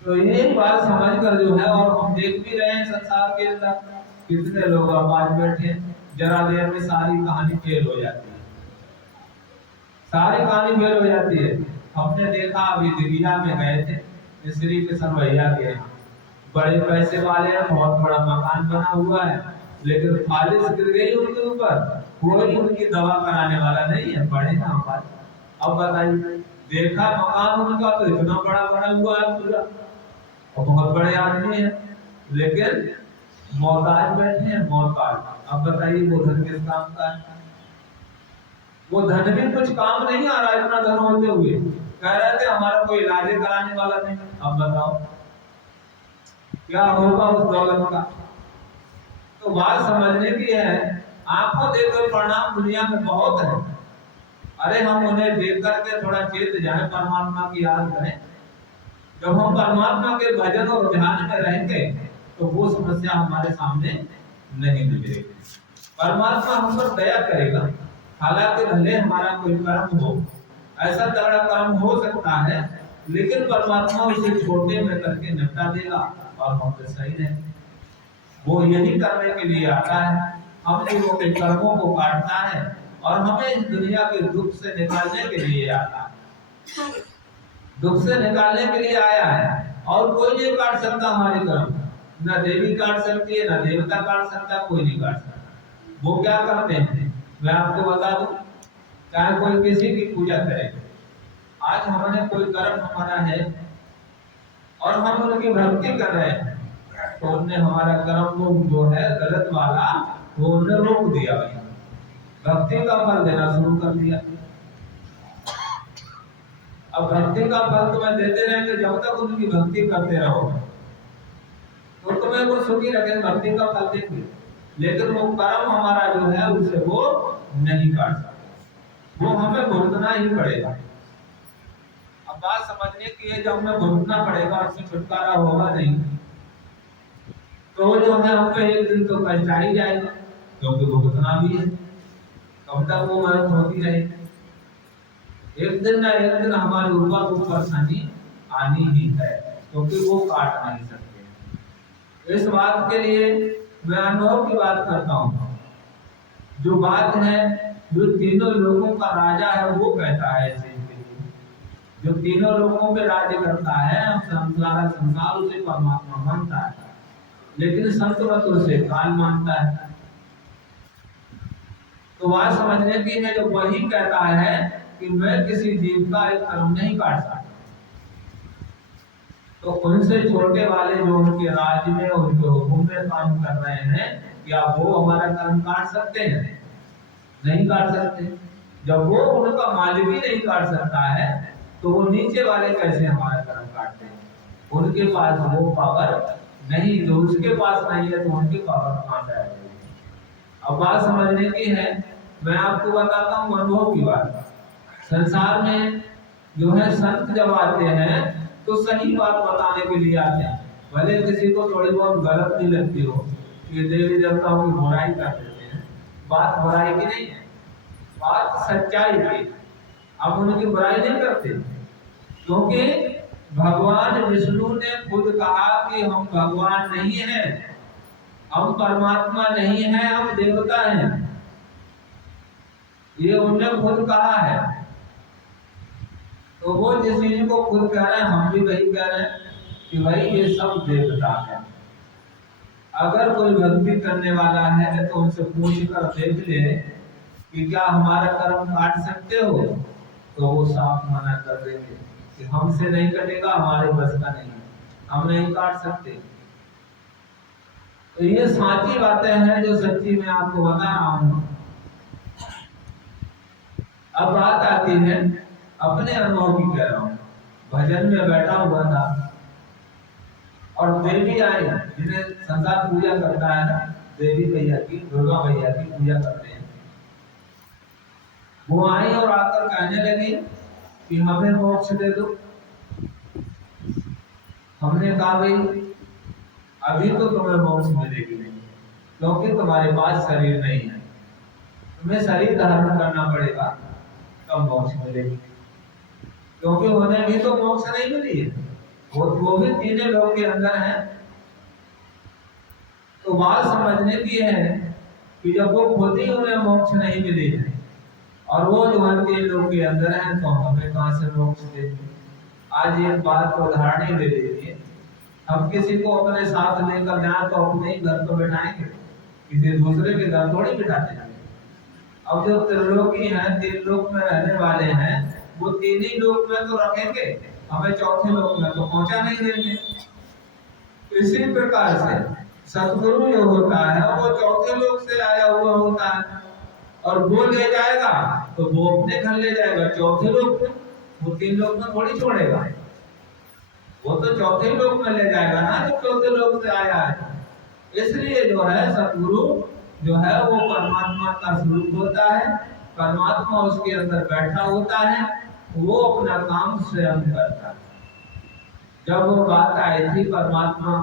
तो ये बात समझ कर जो है, और हम देख भी रहे हैं संसार के अंदर कितने लोग आपाज बैठे, जरा देर में सारी कहानी फेल हो जाती है, सारी कहानी फेल हो जाती है। हमने देखा अभी दिल्ली में गए थे श्री कृष्ण भैया के, बड़े पैसे वाले हैं, बहुत बड़ा मकान बना हुआ है, लेकिन फालिश गिर गई उनके ऊपर, कोई उनकी दवा कराने वाला नहीं है, बड़े ना पास। अब बताइए, देखा मकान उनका तो इतना बड़ा बना हुआ है पूरा, और बहुत बड़े आदमी है, लेकिन मोहताज बैठे हैं, मोहताज। अब बताइए वो धन किस काम का है? वो धन भी कुछ काम नहीं आ रहा, इतना धन होते हुए कह रहे थे हमारा कोई इलाज कराने वाला नहीं। अब बताओ क्या होगा उस दौलत का? तो बात समझने की है, आंखों देखो परिणाम दुनिया में बहुत है। अरे हम उन्हें देख करके थोड़ा चेत जाए, परमात्मा की याद करें। जब हम परमात्मा के भजन और ध्यान में रहेंगे तो वो समस्या हमारे सामने नहीं गुजरेगी। परमात्मा हम पर दया करेगा, हालांकि भले हमारा कोई कर्म हो, ऐसा तगड़ा कर्म हो सकता है, लेकिन परमात्मा उसे छोटे में करके निपटा देगा और हम पे सही रहेंगे। वो यही करने के लिए आता है, हम लोगों के कर्मों को काटता है और हमें इस दुनिया के दुख से निकालने के लिए आता है, दुख से निकालने के लिए आया है। और कोई नहीं काट सकता हमारे कर्म, न देवी काट सकती है, न देवता काट सकता, कोई नहीं काट सकता। वो क्या करते हैं मैं आपको बता दूं, चाहे कोई किसी की पूजा करे, आज हमने कोई कर्म हमारा है और हम उनकी भक्ति कर रहे हैं, तो उनने हमारा कर्म को जो है गलत वाला वो उन्हें रोक दिया, भक्ति का फल देना शुरू कर दिया। अब भक्ति का फल तुम्हें देते रहेंगे जब तक उनकी भक्ति करते रहोगे, तो तुम्हें वो सुखी रखेंगे, भक्ति का फल देंगे, लेकिन वो कर्म हमारा जो है उसे वो नहीं काट सकते, वो हमें भुगतना ही पड़ेगा। अब बात समझने की है, जब हमें भुगतना पड़ेगा, उससे छुटकारा होगा नहीं, तो जो है हमें एक दिन तो कष्ट आ ही जाएगा, क्योंकि भुगतना भी है, कब तक वो मेहनत होती रहेगी, एक दिन ना एक दिन हमारे ऊपर वो परेशानी आनी ही है, क्योंकि वो काट नहीं सकते। इस बात के लिए मैं अनुभव की बात करता हूँ, जो बात है जो तीनों लोगों का राजा है वो कहता है, जो तीनों लोगों पे राज्य करता है, सारा संसार उसे परमात्मा मानता है। लेकिन संत मत उसे काल मानता है। तो बात समझने की है, जो वही कहता है कि मैं किसी जीव का एक कर्म नहीं काट सकता, तो उनसे छोटे वाले जो उनके राज्य में उनके हुक्म में काम कर रहे हैं, क्या वो हमारा कर्म काट सकते हैं? नहीं काट सकते। जब वो उनका मालिक ही नहीं काट सकता है, तो वो नीचे वाले कैसे हमारा कर्म काटते हैं? उनके पास वो पावर नहीं, जो उसके पास नहीं है तो उनकी पावर कहां से आएगी? अब बात समझने की है, मैं आपको बताता हूँ अनुभव की बात। संसार में जो है संत जब आते हैं तो सही बात बताने के लिए आते हैं, भले किसी को थोड़ी बहुत गलत नहीं लगती हो कि देवी देवताओं की बुराई कर देते हैं, बात बुराई की नहीं है, बात सच्चाई की। हम उनकी बुराई नहीं करते, क्योंकि भगवान विष्णु ने खुद कहा कि हम भगवान नहीं हैं, हम परमात्मा नहीं हैं, हम देवता हैं। ये उन्होंने खुद कहा है। तो वो जिस चीज को खुद कह रहे हैं, हम भी वही कह रहे हैं कि भाई ये सब देवता है। अगर कोई भक्ति करने वाला है तो उनसे पूछ कर देख ले कि क्या हमारा कर्म काट सकते हो, तो वो साफ मना कर देंगे कि हमसे नहीं कटेगा, हमारे बस का नहीं, हम नहीं काट सकते। तो ये साची बातें हैं जो सच्ची मैं आपको बता रहा हूं। अब बात आती है अपने अनुभव की, कह रहा हूं। भजन में बैठा हुआ था और देवी आई, जिन्हें संसार पूजा करता है ना, देवी भैया की, दुर्गा भैया की पूजा करते हैं। वो आई और आकर कहने लगी कि हमें मोक्ष दे दो। हमने कहा भाई अभी तो तुम्हें मोक्ष मिलेगी नहीं, क्योंकि तुम्हारे पास शरीर नहीं है, तुम्हें शरीर धारण करना पड़ेगा तब मोक्ष मिलेगी, क्योंकि उन्हें भी तो मोक्ष नहीं मिली है, वो भी तीनों लोग के अंदर है। तो बात समझने की है कि जब वो खुद ही उन्हें मोक्ष नहीं मिली है और वो जो है तीन लोग के अंदर है, तो हमें कहां से मोक्ष देंगे? आज एक बात को उदाहरण ही ले लीजिए, हम किसी को अपने साथ लेकर जाए तो अपने ही घर तो बैठाएंगे, किसी दूसरे के घर थोड़ी बिठाते हैं। अब जो त्रिलोकी हैं, तीन लोक में रहने वाले हैं, वो तीन ही लोक में तो रखेंगे, हमें चौथे लोक में तो पहुंचा नहीं देंगे। इसी प्रकार से सतगुरु जो होता है वो चौथे लोक से आया हुआ होता है, और वो ले जाएगा तो वो अपने घर ले जाएगा चौथे लोक में, वो तीन लोक में थोड़ी छोड़ेगा। वो तो चौथे लोक में ले जाएगा ना, जो चौथे लोक से आया है। इसलिए जो है सतगुरु जो है वो परमात्मा का स्वरूप होता है, परमात्मा उसके अंदर बैठा होता है, वो अपना काम स्वयं करता है। जब वो बात आई थी परमात्मा,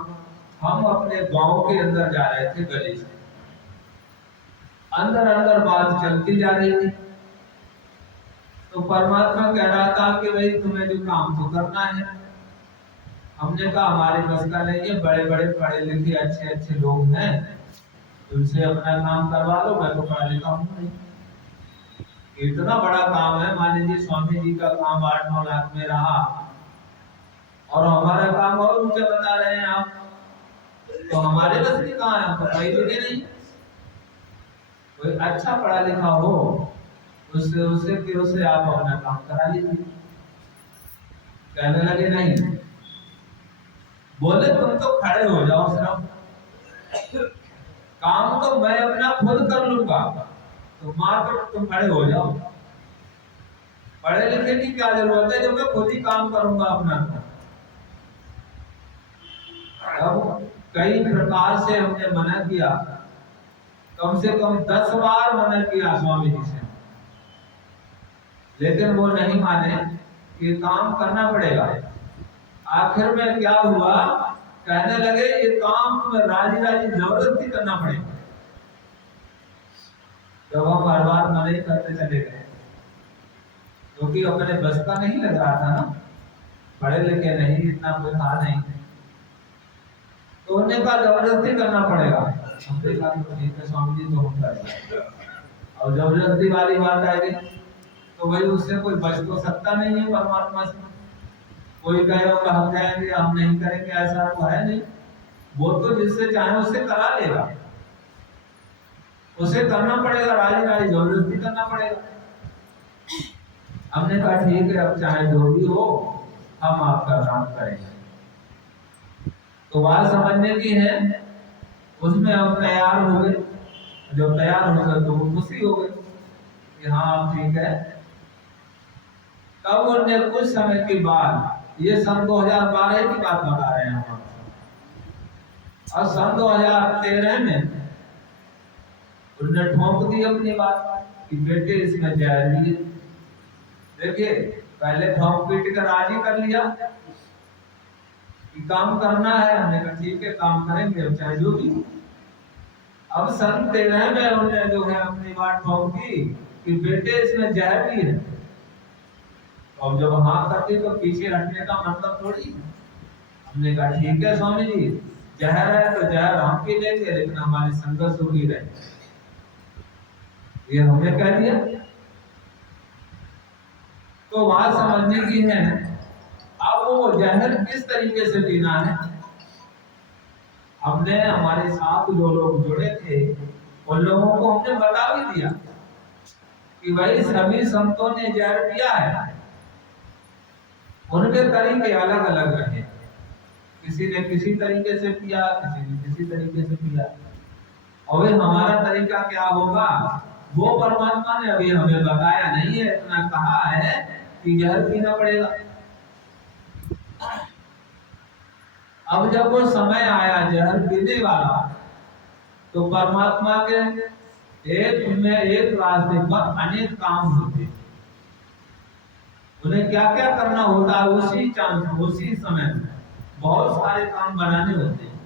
हम अपने गांव के अंदर जा रहे थे, गली से अंदर अंदर बात चलती जा रही थी, तो परमात्मा कह रहा था कि भाई तुम्हें जो काम तो करना है। हमने कहा हमारे बस का नहीं है, बड़े बड़े पढ़े लिखे अच्छे अच्छे लोग हैं, उनसे अपना काम करवा लो, मैं तो पढ़ा लिखा हूं नहीं। इतना बड़ा काम है, मान लीजिए स्वामी जी का काम 8-9 लाख में रहा और हमारा काम और ऊंचा बता रहे हैं आप, तो हमारे बस की कहाँ है? पढ़ाई लिखे नहीं। कोई अच्छा पढ़ा लिखा हो उससे आप अपना काम करा लीजिए। कहने लगे नहीं, बोले तुम तो खड़े हो जाओ, सिर्फ काम तो मैं अपना खुद कर लूंगा, तो मार कर तुम खड़े हो जाओ। पढ़े लिखे की क्या जरूरत है जब मैं खुद ही काम करूंगा अपना। अब कई प्रकार से हमने मना किया, कम से कम 10 बार मना किया स्वामी जी से, लेकिन वो नहीं माने कि काम करना पड़ेगा। आखिर में क्या हुआ, कहने लगे ये काम तुम्हें राजी राजी जबरदस्ती करना पड़ेगा। जब हम हर बार मना ही करते चले गए, क्योंकि अपने बस का नहीं लग रहा था ना, पढ़े लिखे नहीं, इतना कोई था नहीं, तो उन्हें कहा जबरदस्ती करना पड़ेगा। हमने कहा तो ठीक है स्वामी जी, तो हम करेंगे। और जबरदस्ती वाली बात आएगी तो भाई उससे कोई बच तो सकता नहीं है परमात्मा से। कोई कहेगा हम कहेंगे हम नहीं करेंगे, ऐसा तो है नहीं। वो तो जिससे चाहे उससे करा लेगा, उसे करना पड़ेगा, राजी राजी जबरदस्ती करना पड़ेगा। हमने कहा ठीक है, अब चाहे जो भी हो हम आपका काम करेंगे। तो बात समझने की है, उसमें हम तैयार हो गए। जब तैयार हो गए तो वो खुशी हो गई कि हाँ ठीक है। तब उन्हें कुछ समय के बाद, ये सन 2012 की बात बता रहे हैं हम, और सन 2013 में उन्होंने ठोक दी अपनी बात कि बेटे इसमें जहर लिए। देखिए, पहले ठोक पीट कर राजी कर लिया कि काम करना है, हमने कहा ठीक है काम करेंगे, अब चाहे जो भी। अब सन 13 में उन्होंने जो है अपनी बात ठोक दी कि बेटे इसमें जहर भी है। अब जब हाँ करती तो पीछे हटने का मतलब थोड़ी। हमने कहा ठीक है स्वामी जी, जहर है तो जहर हम पी लेंगे, लेकिन हमारी संगत सुखी रहे, ये हमने कह दिया। तो बात समझने की है, अब वो जहर किस तरीके से पीना है, हमने हमारे साथ जो लोग जुड़े थे उन लोगों को हमने बता भी दिया कि भाई सभी संतों ने जहर पिया है, उनके तरीके अलग अलग रहे। किसी ने किसी तरीके से पिया, किसी ने किसी तरीके से पिया। और हमारा तरीका क्या होगा वो परमात्मा ने अभी हमें बताया नहीं है, इतना कहा है कि जहर पीना पड़ेगा। अब जब वो समय आया जहर पीने वाला, तो परमात्मा के एक रास्ते पर अनेक काम होते, उन्हें क्या क्या करना होता है उसी चांस उसी समय में बहुत सारे काम बनाने होते हैं।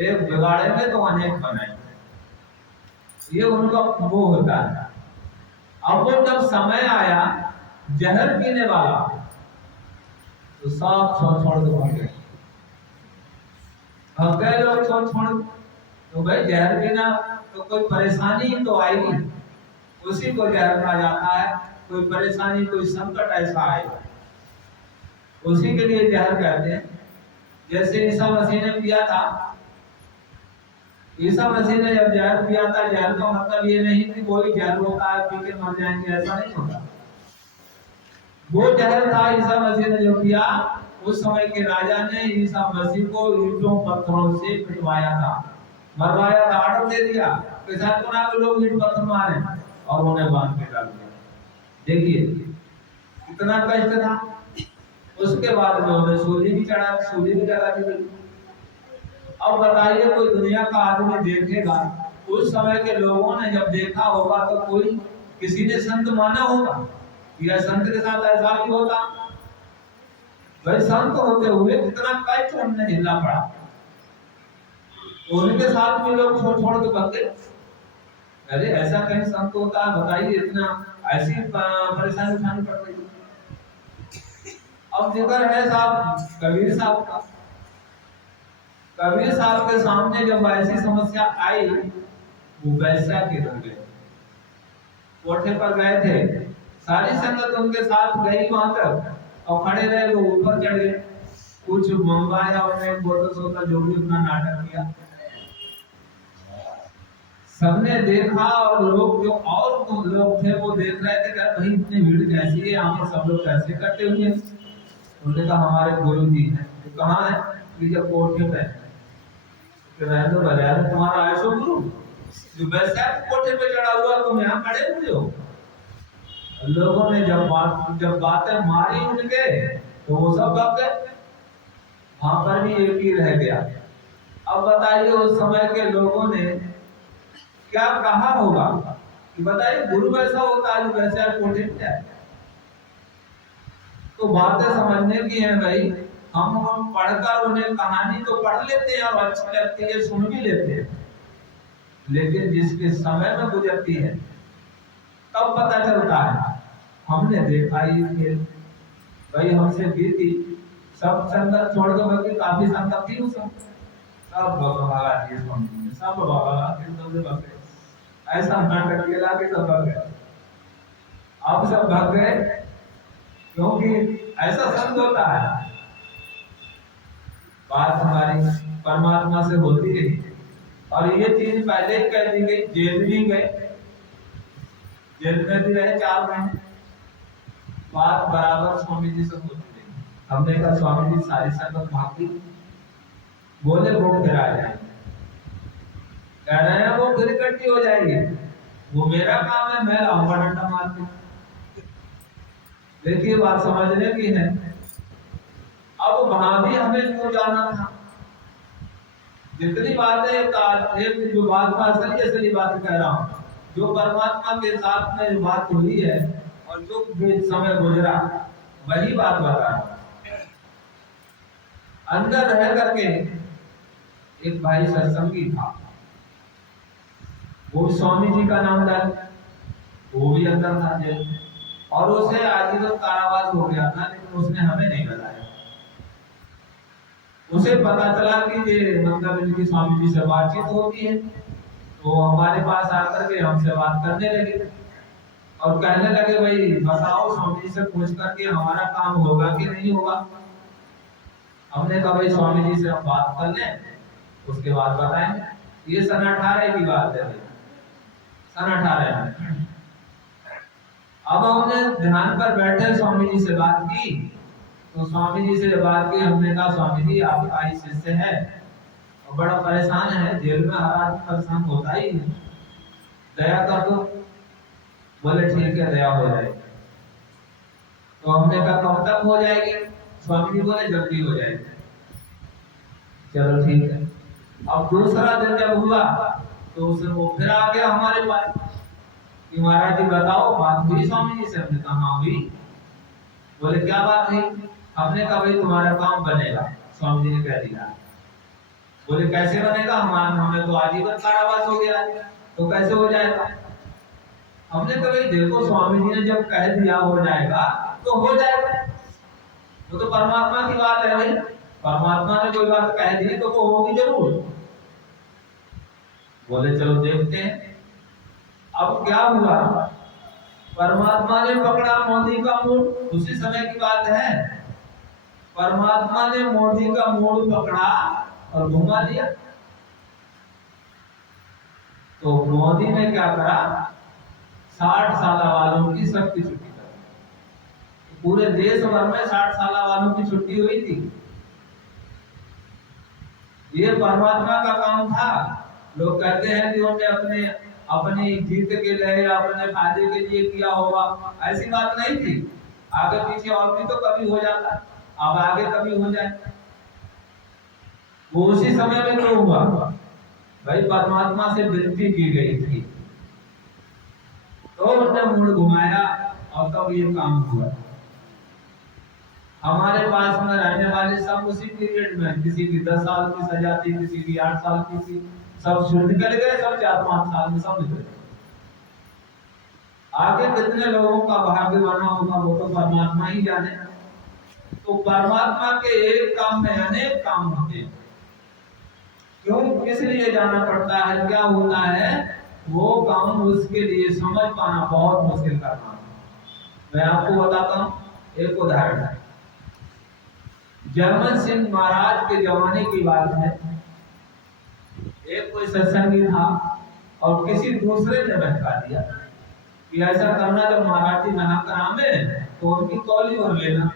एक बिगाड़े में तो अनेक बनाएंगे, ये उनका वो होता है। अब वो जब समय आया जहर पीने वाला, तो सब छोड़ दो भाग गए। लोग छोड़, तो भाई जहर पीना तो कोई परेशानी तो आएगी, उसी को जहर कहा जाता है। कोई परेशानी कोई संकट ऐसा आएगा उसी के लिए जहर कहते हैं। जैसे ईसा मसीह ने पिया था, ईसा मसीह ने जब जहर पिया था, जहर का मतलब ये नहीं कि कोई जहर होता है पी के मर जाएंगे, ऐसा नहीं होता। वो जहर था ईसा मसीह ने जो पिया, उस समय के राजा ने ईसा मसीह को ईंटों पत्थरों से पिटवाया था, मरवाया था, आर्डर दे दिया कि सातों लोग ईंट पत्थर मारे और उन्हें बांध के डाल दिया। देखिए कितना कष्ट था। उसके बाद में उन्हें सूली भी चढ़ा दी गई। अब बताइए कोई दुनिया का आदमी देखेगा, उस समय के लोगों ने जब देखा होगा तो कोई किसी ने संत माना होगा, या संत के साथ ऐसा भी होता? भाई संत होते हुए कितना कष्ट उन्हें झेलना पड़ा, उनके साथ भी लोग छोड़ के भाग गए। अरे ऐसा कहीं संत होता है बताइए, इतना ऐसी परेशानी उठानी पड़ रही। अब जिक्र है साहब कबीर साहब का। कबीर साहब के सामने जब ऐसी समस्या आई, वो वैसा के रह गए, कोठे पर गए थे, सारी संगत उनके साथ गई वहां तक और खड़े रहे, वो ऊपर चढ़ गए, कुछ मंगवाया उन्होंने, बोतल सोतल जो भी अपना नाटक किया। सबने देखा और लोग जो और लोग थे वो देख रहे थे कि भाई इतनी भीड़ कैसी है, यहाँ पर सब लोग कैसे इकट्ठे हुए। उन्होंने कहा हमारे गुरु जी हैं। तो कहाँ है? जब कोठे पे तो बजाय तुम्हारा ऐसो गुरु जो वैसे कोठे पे चढ़ा हुआ, तुम यहाँ खड़े हुए हो। लोगों ने जब बातें मारी उनके, तो वो सब भाग गए, वहां पर भी एक ही रह गया। अब बताइए उस समय के लोगों ने क्या कहा होगा कि बताइए गुरु वैसा होता है जो वैसे कोठे पे है। तो बातें समझने की है भाई, हम पढ़कर उन्हें कहानी तो पढ़ लेते हैं और अच्छी लगती है, सुन भी लेते हैं, लेकिन जिसके समय में गुजरती है तब पता चलता है। हमने देखा ही भाई, हमसे बीती सब संगत छोड़ के बल्कि काफी संगत थी, सब भगवान सब भगवान ऐसा नाटक खेला के सब भाग गए। अब सब भाग गए क्योंकि ऐसा संत होता है। बात हमारी परमात्मा से होती रही। और ये चीज पहले ही कह दी गई, जेल भी गए, जेल में भी रहे 4 महीने, बात बराबर स्वामी जी से होती रही। हमने कहा स्वामी जी सारी संगत भागी, बोले वो फिर आ जाएंगे, कह रहे हैं वो फिर इकट्ठी हो जाएगी, वो मेरा काम है, मैं लाऊंगा डंडा मार के। देखिए बात समझने की है। अब वहां भी हमें क्यों जाना था? जितनी बातें एक जो बात में असली बात कह रहा हूँ, जो परमात्मा के साथ में बात हुई है और जो समय गुजरा वही बात बता रहा हूँ। अंदर रह करके एक भाई सत्संगी था, वो स्वामी जी का नाम डाल, वो भी अंदर था जेल, और उसे आजीवन कारावास हो गया था, लेकिन उसने हमें नहीं बताया। उसे पता चला कि ये मतलब इनकी स्वामी जी से बातचीत होती है, तो हमारे पास आकर के हमसे बात करने लगे और कहने लगे भाई बताओ स्वामी जी से पूछ करके हमारा काम होगा कि नहीं होगा। हमने कहा भाई स्वामी जी से हम बात कर लें, उसके बाद बताएंगे। ये सन 18 की बात है भाई, सन 18 में। अब हमने ध्यान पर बैठे स्वामी जी से बात की, तो स्वामी जी से बात की, हमने कहा स्वामी जी आपका ही शिष्य है और बड़ा परेशान है, जेल में हर आदमी परेशान होता ही है, दया कर दो। बोले ठीक है दया हो जाएगी। तो हमने कहा कब तक हो जाएगी? स्वामी जी बोले जल्दी हो जाएगी। चलो ठीक है। अब दूसरा दिन जब हुआ तो उसे वो फिर आ गया हमारे पास कि महाराज जी बताओ बात हुई स्वामी जी से? हमने कहा हाँ हुई। बोले क्या बात हुई? हमने कहा भाई तुम्हारा काम बनेगा, स्वामी जी ने कह दिया। बोले कैसे बनेगा? हमें तो आजीवन कारावास हो गया, तो कैसे हो जाएगा? हमने कहा भाई देखो स्वामी जी ने जब कह दिया हो जाएगा तो हो जाएगा, वो तो परमात्मा की बात है भाई, परमात्मा ने कोई बात कह दी तो वो होगी जरूर। बोले चलो देखते हैं। अब क्या हुआ, परमात्मा ने पकड़ा मोदी का मूड, उसी समय की बात है, परमात्मा ने मोदी का मूड पकड़ा और घुमा दिया। तो मोदी ने क्या करा, 60 साल वालों की सबकी छुट्टी कर दी। पूरे देश भर में 60 साल वालों की छुट्टी हुई थी। ये परमात्मा का काम था। लोग कहते हैं कि उन्होंने अपनी जीत के लिए, अपने फायदे के लिए किया होगा, ऐसी बात नहीं थी। आगे पीछे और भी तो कभी हो जाता, अब आगे कभी हो जाए। वो उसी समय में क्यों हुआ भाई? परमात्मा से विनती की गई थी, तो उन्होंने मूड घुमाया और तब ये काम हुआ। हमारे पास में रहने वाले सब उसी पीरियड में, किसी की 10 साल की सजा थी, किसी की 8 साल की थी, सब छूट निकल गए, सब 4-5 साल में सब निकल गए। आगे कितने लोगों का भाग्य बना होगा वो तो परमात्मा ही जाने। तो परमात्मा के एक काम में अनेक काम होते हैं। क्यों, किस लिए जाना पड़ता है, क्या होता है, वो काम उसके लिए समझ पाना बहुत मुश्किल का काम है। मैं आपको बताता हूँ एक उदाहरण है। जर्मन सिंह महाराज के जमाने की बात है। एक कोई सत्संगी था और किसी दूसरे ने बहका दिया कि ऐसा करना, जब महाराज जी नहा कर आवे तो उनकी कौली भर लेना,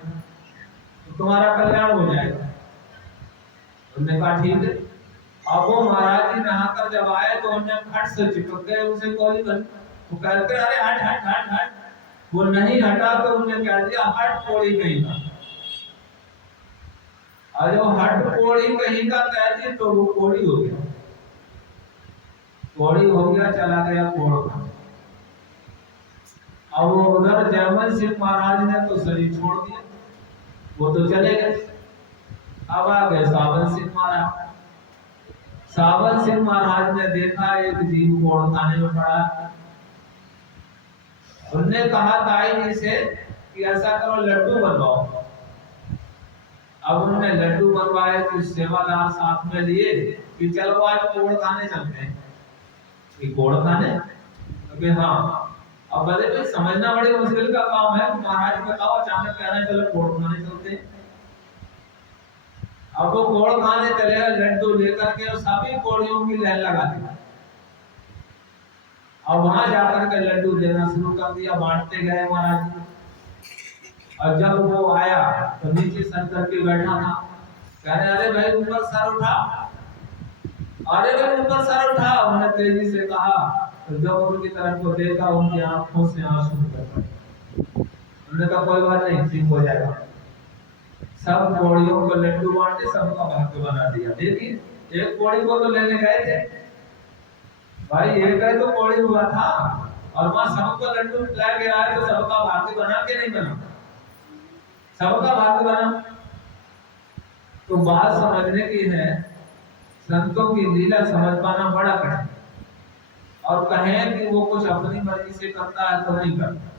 तो तुम्हारा कल्याण हो जाएगा। उन्होंने कहा ठीक है। अब वो महाराज जी नहा कर जब आए तो उन्हें फट से चिपक गए उसे कौली भर। तो कहते अरे हट हट हट हट, वो नहीं हटा तो उन्हें कह दिया हट कोड़ी नहीं था। और जो हट कोड़ी कहीं का कह दिए तो वो कोड़ी हो गया, कोड़ी हो गया, चला गया कोड़ का। अब वो उधर जर्मन सिंह महाराज ने तो शरीर छोड़ दिया, वो तो चले गए। अब आ गए सावन सिंह महाराज। सावन सिंह महाराज ने देखा एक जीव कोड़ खाने में पड़ा। उन्होंने कहा ताई जी से कि ऐसा करो लड्डू बनवाओ। अब उन्होंने लड्डू बनवाए, तो सेवादार साथ में लिए कि चलो आज कोड़ खाने चलते हैं। कि कोड़ खाने? क्योंकि हाँ, अब भले भाई समझना बड़ी मुश्किल का काम है, महाराज बताओ अचानक कहना चलो कोड़ खाने चलते हैं। अब वो कोड़ खाने चले गए लड्डू लेकर के, और सभी कोड़ियों की लाइन लगा दी, और वहां जाकर के लड्डू देना शुरू कर दिया, बांटते गए महाराज जी। और जब वो आया तो नीचे सर करके बैठा था, कह रहे अरे भाई ऊपर सर उठा, अरे भाई ऊपर सर उठा। उन्होंने तेजी से कहा, तो जब उनकी तरफ को देखा उनकी आंखों से आंसू निकल पड़े। उन्होंने कहा कोई बात नहीं, ठीक हो जाएगा। सब कोड़ियों को लड्डू बांटे, सबका भाग्य बना दिया। देखिए एक कोड़ी को तो लेने गए थे भाई, एक है तो कोड़ी हुआ था, और वहां सबको लड्डू खिला के आए, तो सबका भाग्य बना के नहीं बना, सबका भाग्य बना। तो बात समझने की है, संतों की लीला समझ पाना बड़ा कठिन, और कहें कि वो कुछ अपनी मर्जी से करता है तो नहीं करता,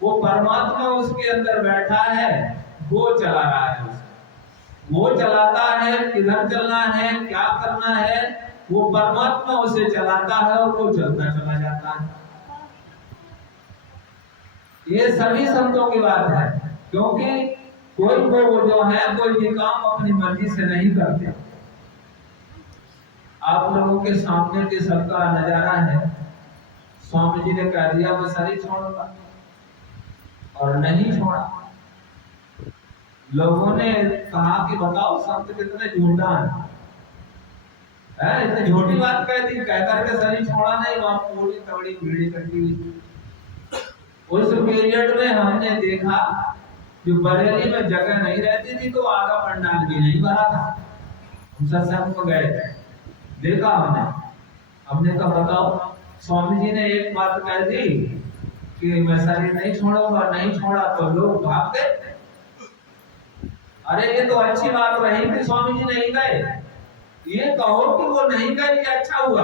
वो परमात्मा उसके अंदर बैठा है, वो चला रहा है उसे, वो चलाता है, किधर चलना है, क्या करना है, वो परमात्मा उसे चलाता है और वो चलता चला जाता है। ये सभी संतों की बात है, क्योंकि कोई वो जो है कोई भी काम अपनी मर्जी से नहीं करते। आप लोगों के सामने के सबका नजारा है, स्वामी जी ने कह दिया मैं शरीर छोड़ूंगा, और नहीं छोड़ा। लोगों ने कहा कि बताओ संत कितने झूठा है, इतनी झूठी बात कह दी, कह करके शरीर छोड़ा नहीं, वहां पूरी तगड़ी भीड़ इकट्ठी हुई। उस पीरियड में हमने देखा कि बरेली में जगह नहीं रहती थी, तो आगा पंडाल भी नहीं भरा था। हम सत्संग में गए थे, देखा हमने कहा बताओ, स्वामी जी ने एक बात कह दी कि मैं शरीर नहीं छोड़ूंगा, नहीं छोड़ा तो लोग भाग गए। अरे ये तो अच्छी बात रही कि स्वामी जी नहीं गए, ये कहो कि वो नहीं गए, ये अच्छा हुआ।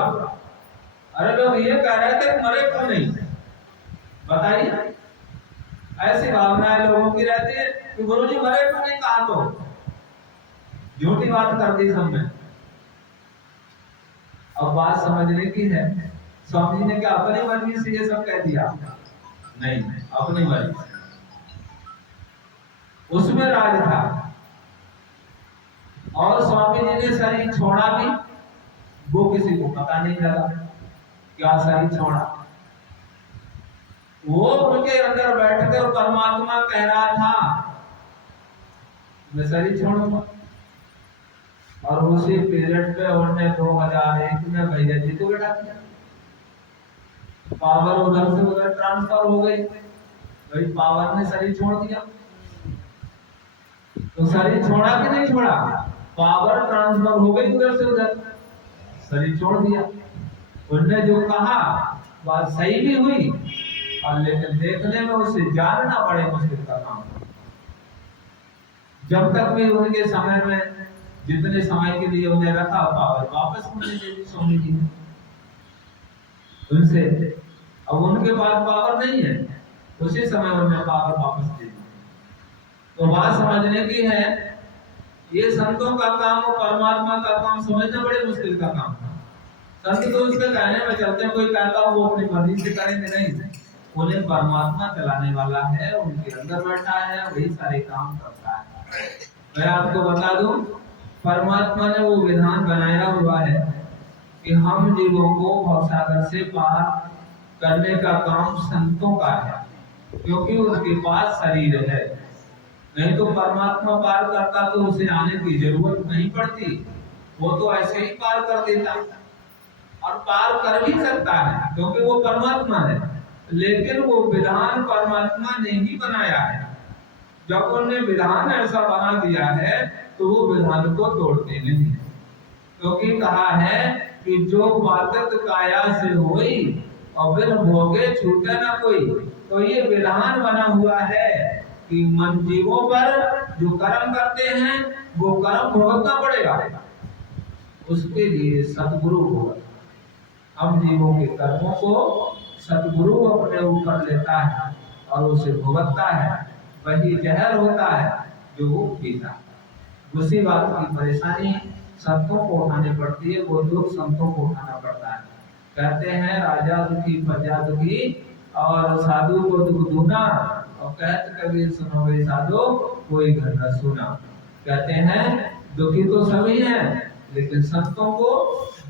अरे लोग ये कह रहे थे मरे क्यों नहीं, बताइए। ऐसी भावनाएं लोगों की रहती है कि गुरुजी मरे क्यों नहीं, कहा तो झूठी बात कर दी सबने। अब बात समझने की है, स्वामी जी ने क्या अपनी मर्जी से ये सब कह दिया? नहीं, अपनी मर्जी से, उसमें राज था। और स्वामी जी ने शरीर छोड़ा भी, वो किसी को पता नहीं लगा क्या शरीर छोड़ा। वो उनके अंदर बैठकर परमात्मा कह रहा था मैं शरीर छोड़ूंगा। और उसी पीरियड पे उन्होंने 2001 में भैया जी को बैठा दिया, पावर उधर से उधर ट्रांसफर हो गई, भाई पावर ने शरीर छोड़ दिया। तो शरीर छोड़ा कि नहीं छोड़ा? पावर ट्रांसफर हो गई उधर से उधर, शरीर छोड़ दिया। उन्होंने जो कहा बात सही भी हुई, और लेकिन देखने में उसे जानना बड़े मुश्किल का काम। जब तक भी उनके समय में जितने समय के लिए उन्हें रखा, पावर वापस उन्हें दे दी स्वामी जी ने उनसे। अब उनके पास पावर नहीं है, उसी समय उन्हें पावर वापस दे दी। तो बात समझने की है, ये संतों का काम और परमात्मा का काम समझना बड़े मुश्किल का काम है। संत तो उसके कहने में चलते हैं, कोई कहता है वो अपनी मर्जी से करेंगे, नहीं, उन्हें परमात्मा चलाने वाला है, उनके अंदर बैठा है, वही सारे काम करता है। मैं आपको बता दूं, परमात्मा ने वो विधान बनाया हुआ है कि हम जीवों को भवसागर से पार करने का काम संतों का है, क्योंकि उनके पास शरीर है। नहीं तो परमात्मा पार करता तो उसे आने की जरूरत नहीं पड़ती, वो तो ऐसे ही पार कर देता, और पार कर भी सकता है क्योंकि वो परमात्मा है। लेकिन वो विधान परमात्मा ने ही बनाया है। जब उन्होंने विधान ऐसा बना दिया है तो वो विधान को तोड़ते नहीं, क्योंकि कहा है कि जो बातक काया से होई और बिन भोगे छूटे ना कोई। तो ये विधान बना हुआ है कि मन जीवों पर जो कर्म करते हैं वो कर्म भोगना पड़ेगा, उसके लिए सतगुरु होगा। हम जीवों के कर्मों को सतगुरु अपने ऊपर लेता है और उसे भुगतता है, वही जहर होता है जो वो पीता है। उसी बात की परेशानी संतों को उठानी पड़ती है, वो दुख संतों को उठाना पड़ता है। कहते हैं राजा दुखी प्रजा दुखी और साधु को दुख दूना, और कहते कबीर सुनो वे साधु कोई घर न सुना। कहते हैं दुखी तो सभी हैं, लेकिन संतों को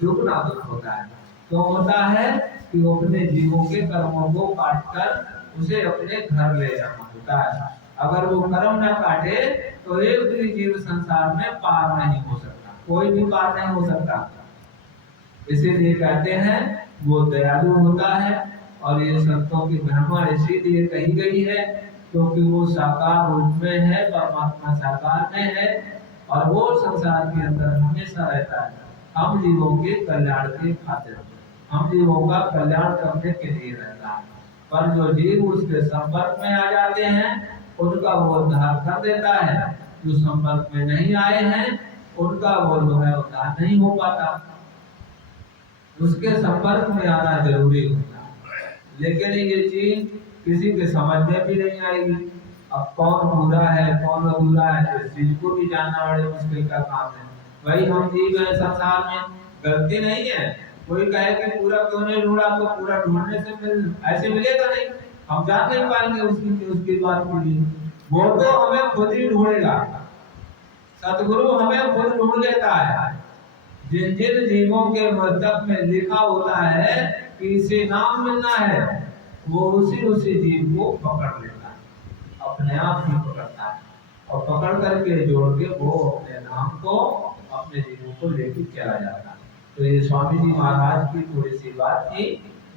दुगना दुख होता है। क्यों होता है कि वो अपने जीवों के कर्मों को काट कर उसे अपने घर ले जाना होता है। अगर वो कर्म न काटे तो एक भी जीव संसार में पार नहीं हो सकता, कोई भी पार नहीं हो सकता। इसीलिए कहते हैं वो दयालु होता है। और ये संतों की महिमा इसीलिए कही गई है क्योंकि वो साकार रूप में है, परमात्मा साकार में है और वो संसार के अंदर हमेशा रहता है हम जीवों के कल्याण के खातिर, हम जीवों का कल्याण करने के लिए रहता है। पर जो जीव उसके संपर्क में आ जाते हैं उनका वो उद्धार कर देता है, जो संपर्क में नहीं आए हैं उनका वो जो है उद्धार नहीं हो पाता। उसके संपर्क में आना जरूरी होता है, लेकिन ये चीज किसी के समझ में भी नहीं आएगी। अब कौन पूरा है कौन अधूरा है इस चीज को भी जानना बड़े मुश्किल का काम है। भाई हम जीव है संसार में, गलती नहीं है। कोई कहे कि पूरा क्यों नहीं ढूंढा, तो पूरा ढूंढने से ऐसे मिलेगा नहीं, हम जान नहीं पाएंगे उसकी बात के लिए। वो तो हमें खुद ही ढूंढेगा, सतगुरु हमें खुद ढूंढ लेता है। जिन जिन जीवों के मस्तक में लिखा होता है कि इसे नाम मिलना है, वो उसी जीव को पकड़ लेता है, अपने आप ही पकड़ता है और पकड़ करके जोड़ के वो अपने नाम को अपने जीवों को लेकर चला जाता है। तो ये स्वामी जी महाराज की थोड़ी सी बात थी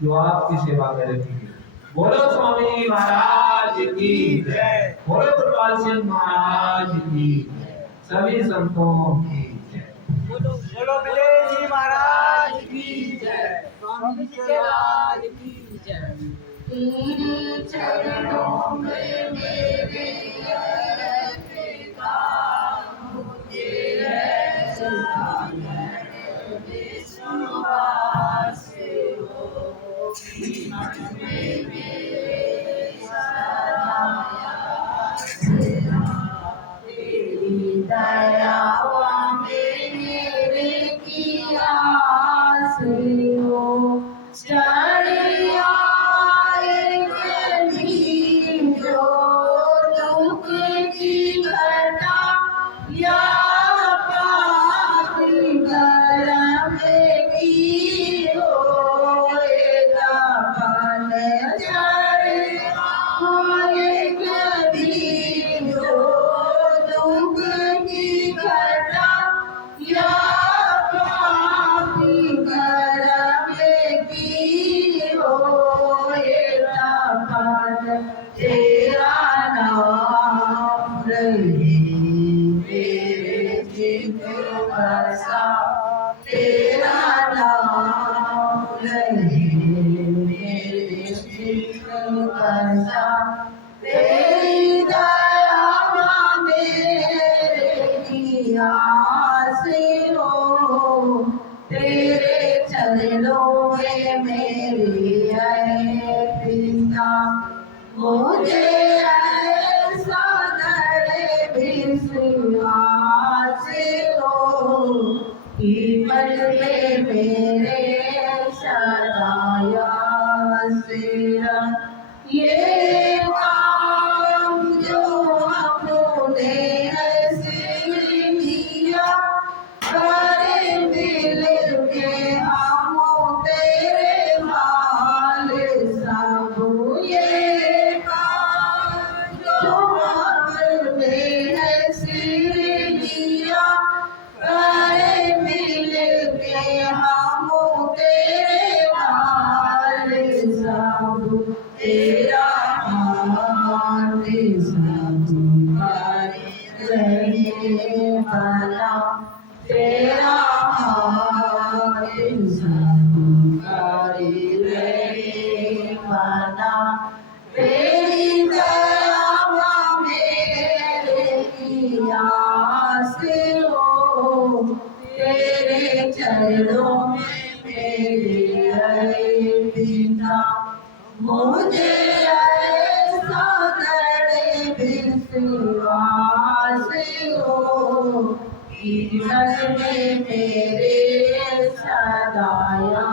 जो आपकी सेवा में रखी गई। बोलो स्वामी जी महाराज की जय, बोलो कृपाल सिंह महाराज की जय, सभी संतों की जय। बोलो बोले जी महाराज की जय, स्वामी जी के लाल की जय। तेरे चरणों में मेरे पिता मुझे है सागर विश्वास हो, मन में मेरे सदाया तेरी दया मेरे की आस हो। चढ़िया जो दुख की घटा या पापी कर्म की होएगा फल। चढ़िया जो दुख की घटा या पापी कर्म की होएगा फल। तेरा नाम रहे मेरे चित्त बसा, तेरा नाम रहे मेरे चित्त बसा। तेरी दया मेरे की आस हो, तेरे चरणों में मेरी है पिता मुझे ऐसा दृढ़ विश्वास हो कि मन में मेरे सदाया सेरा। ये काम जो अपने ऐसे लिया करे दिल के हम तेरे माल सब। ये काम जो अपने ऐसे लिया करे दिल के हम तेरे माल सब। तेरा हाथ सब रहे भला, तेरा हाथ सब रहे भला। तेरी दया मेरे की आस हो, तेरे चरणों में मेरे है पिता मुझे ऐसा दृढ़ विश्वास हो कि मन में मेरे सदाया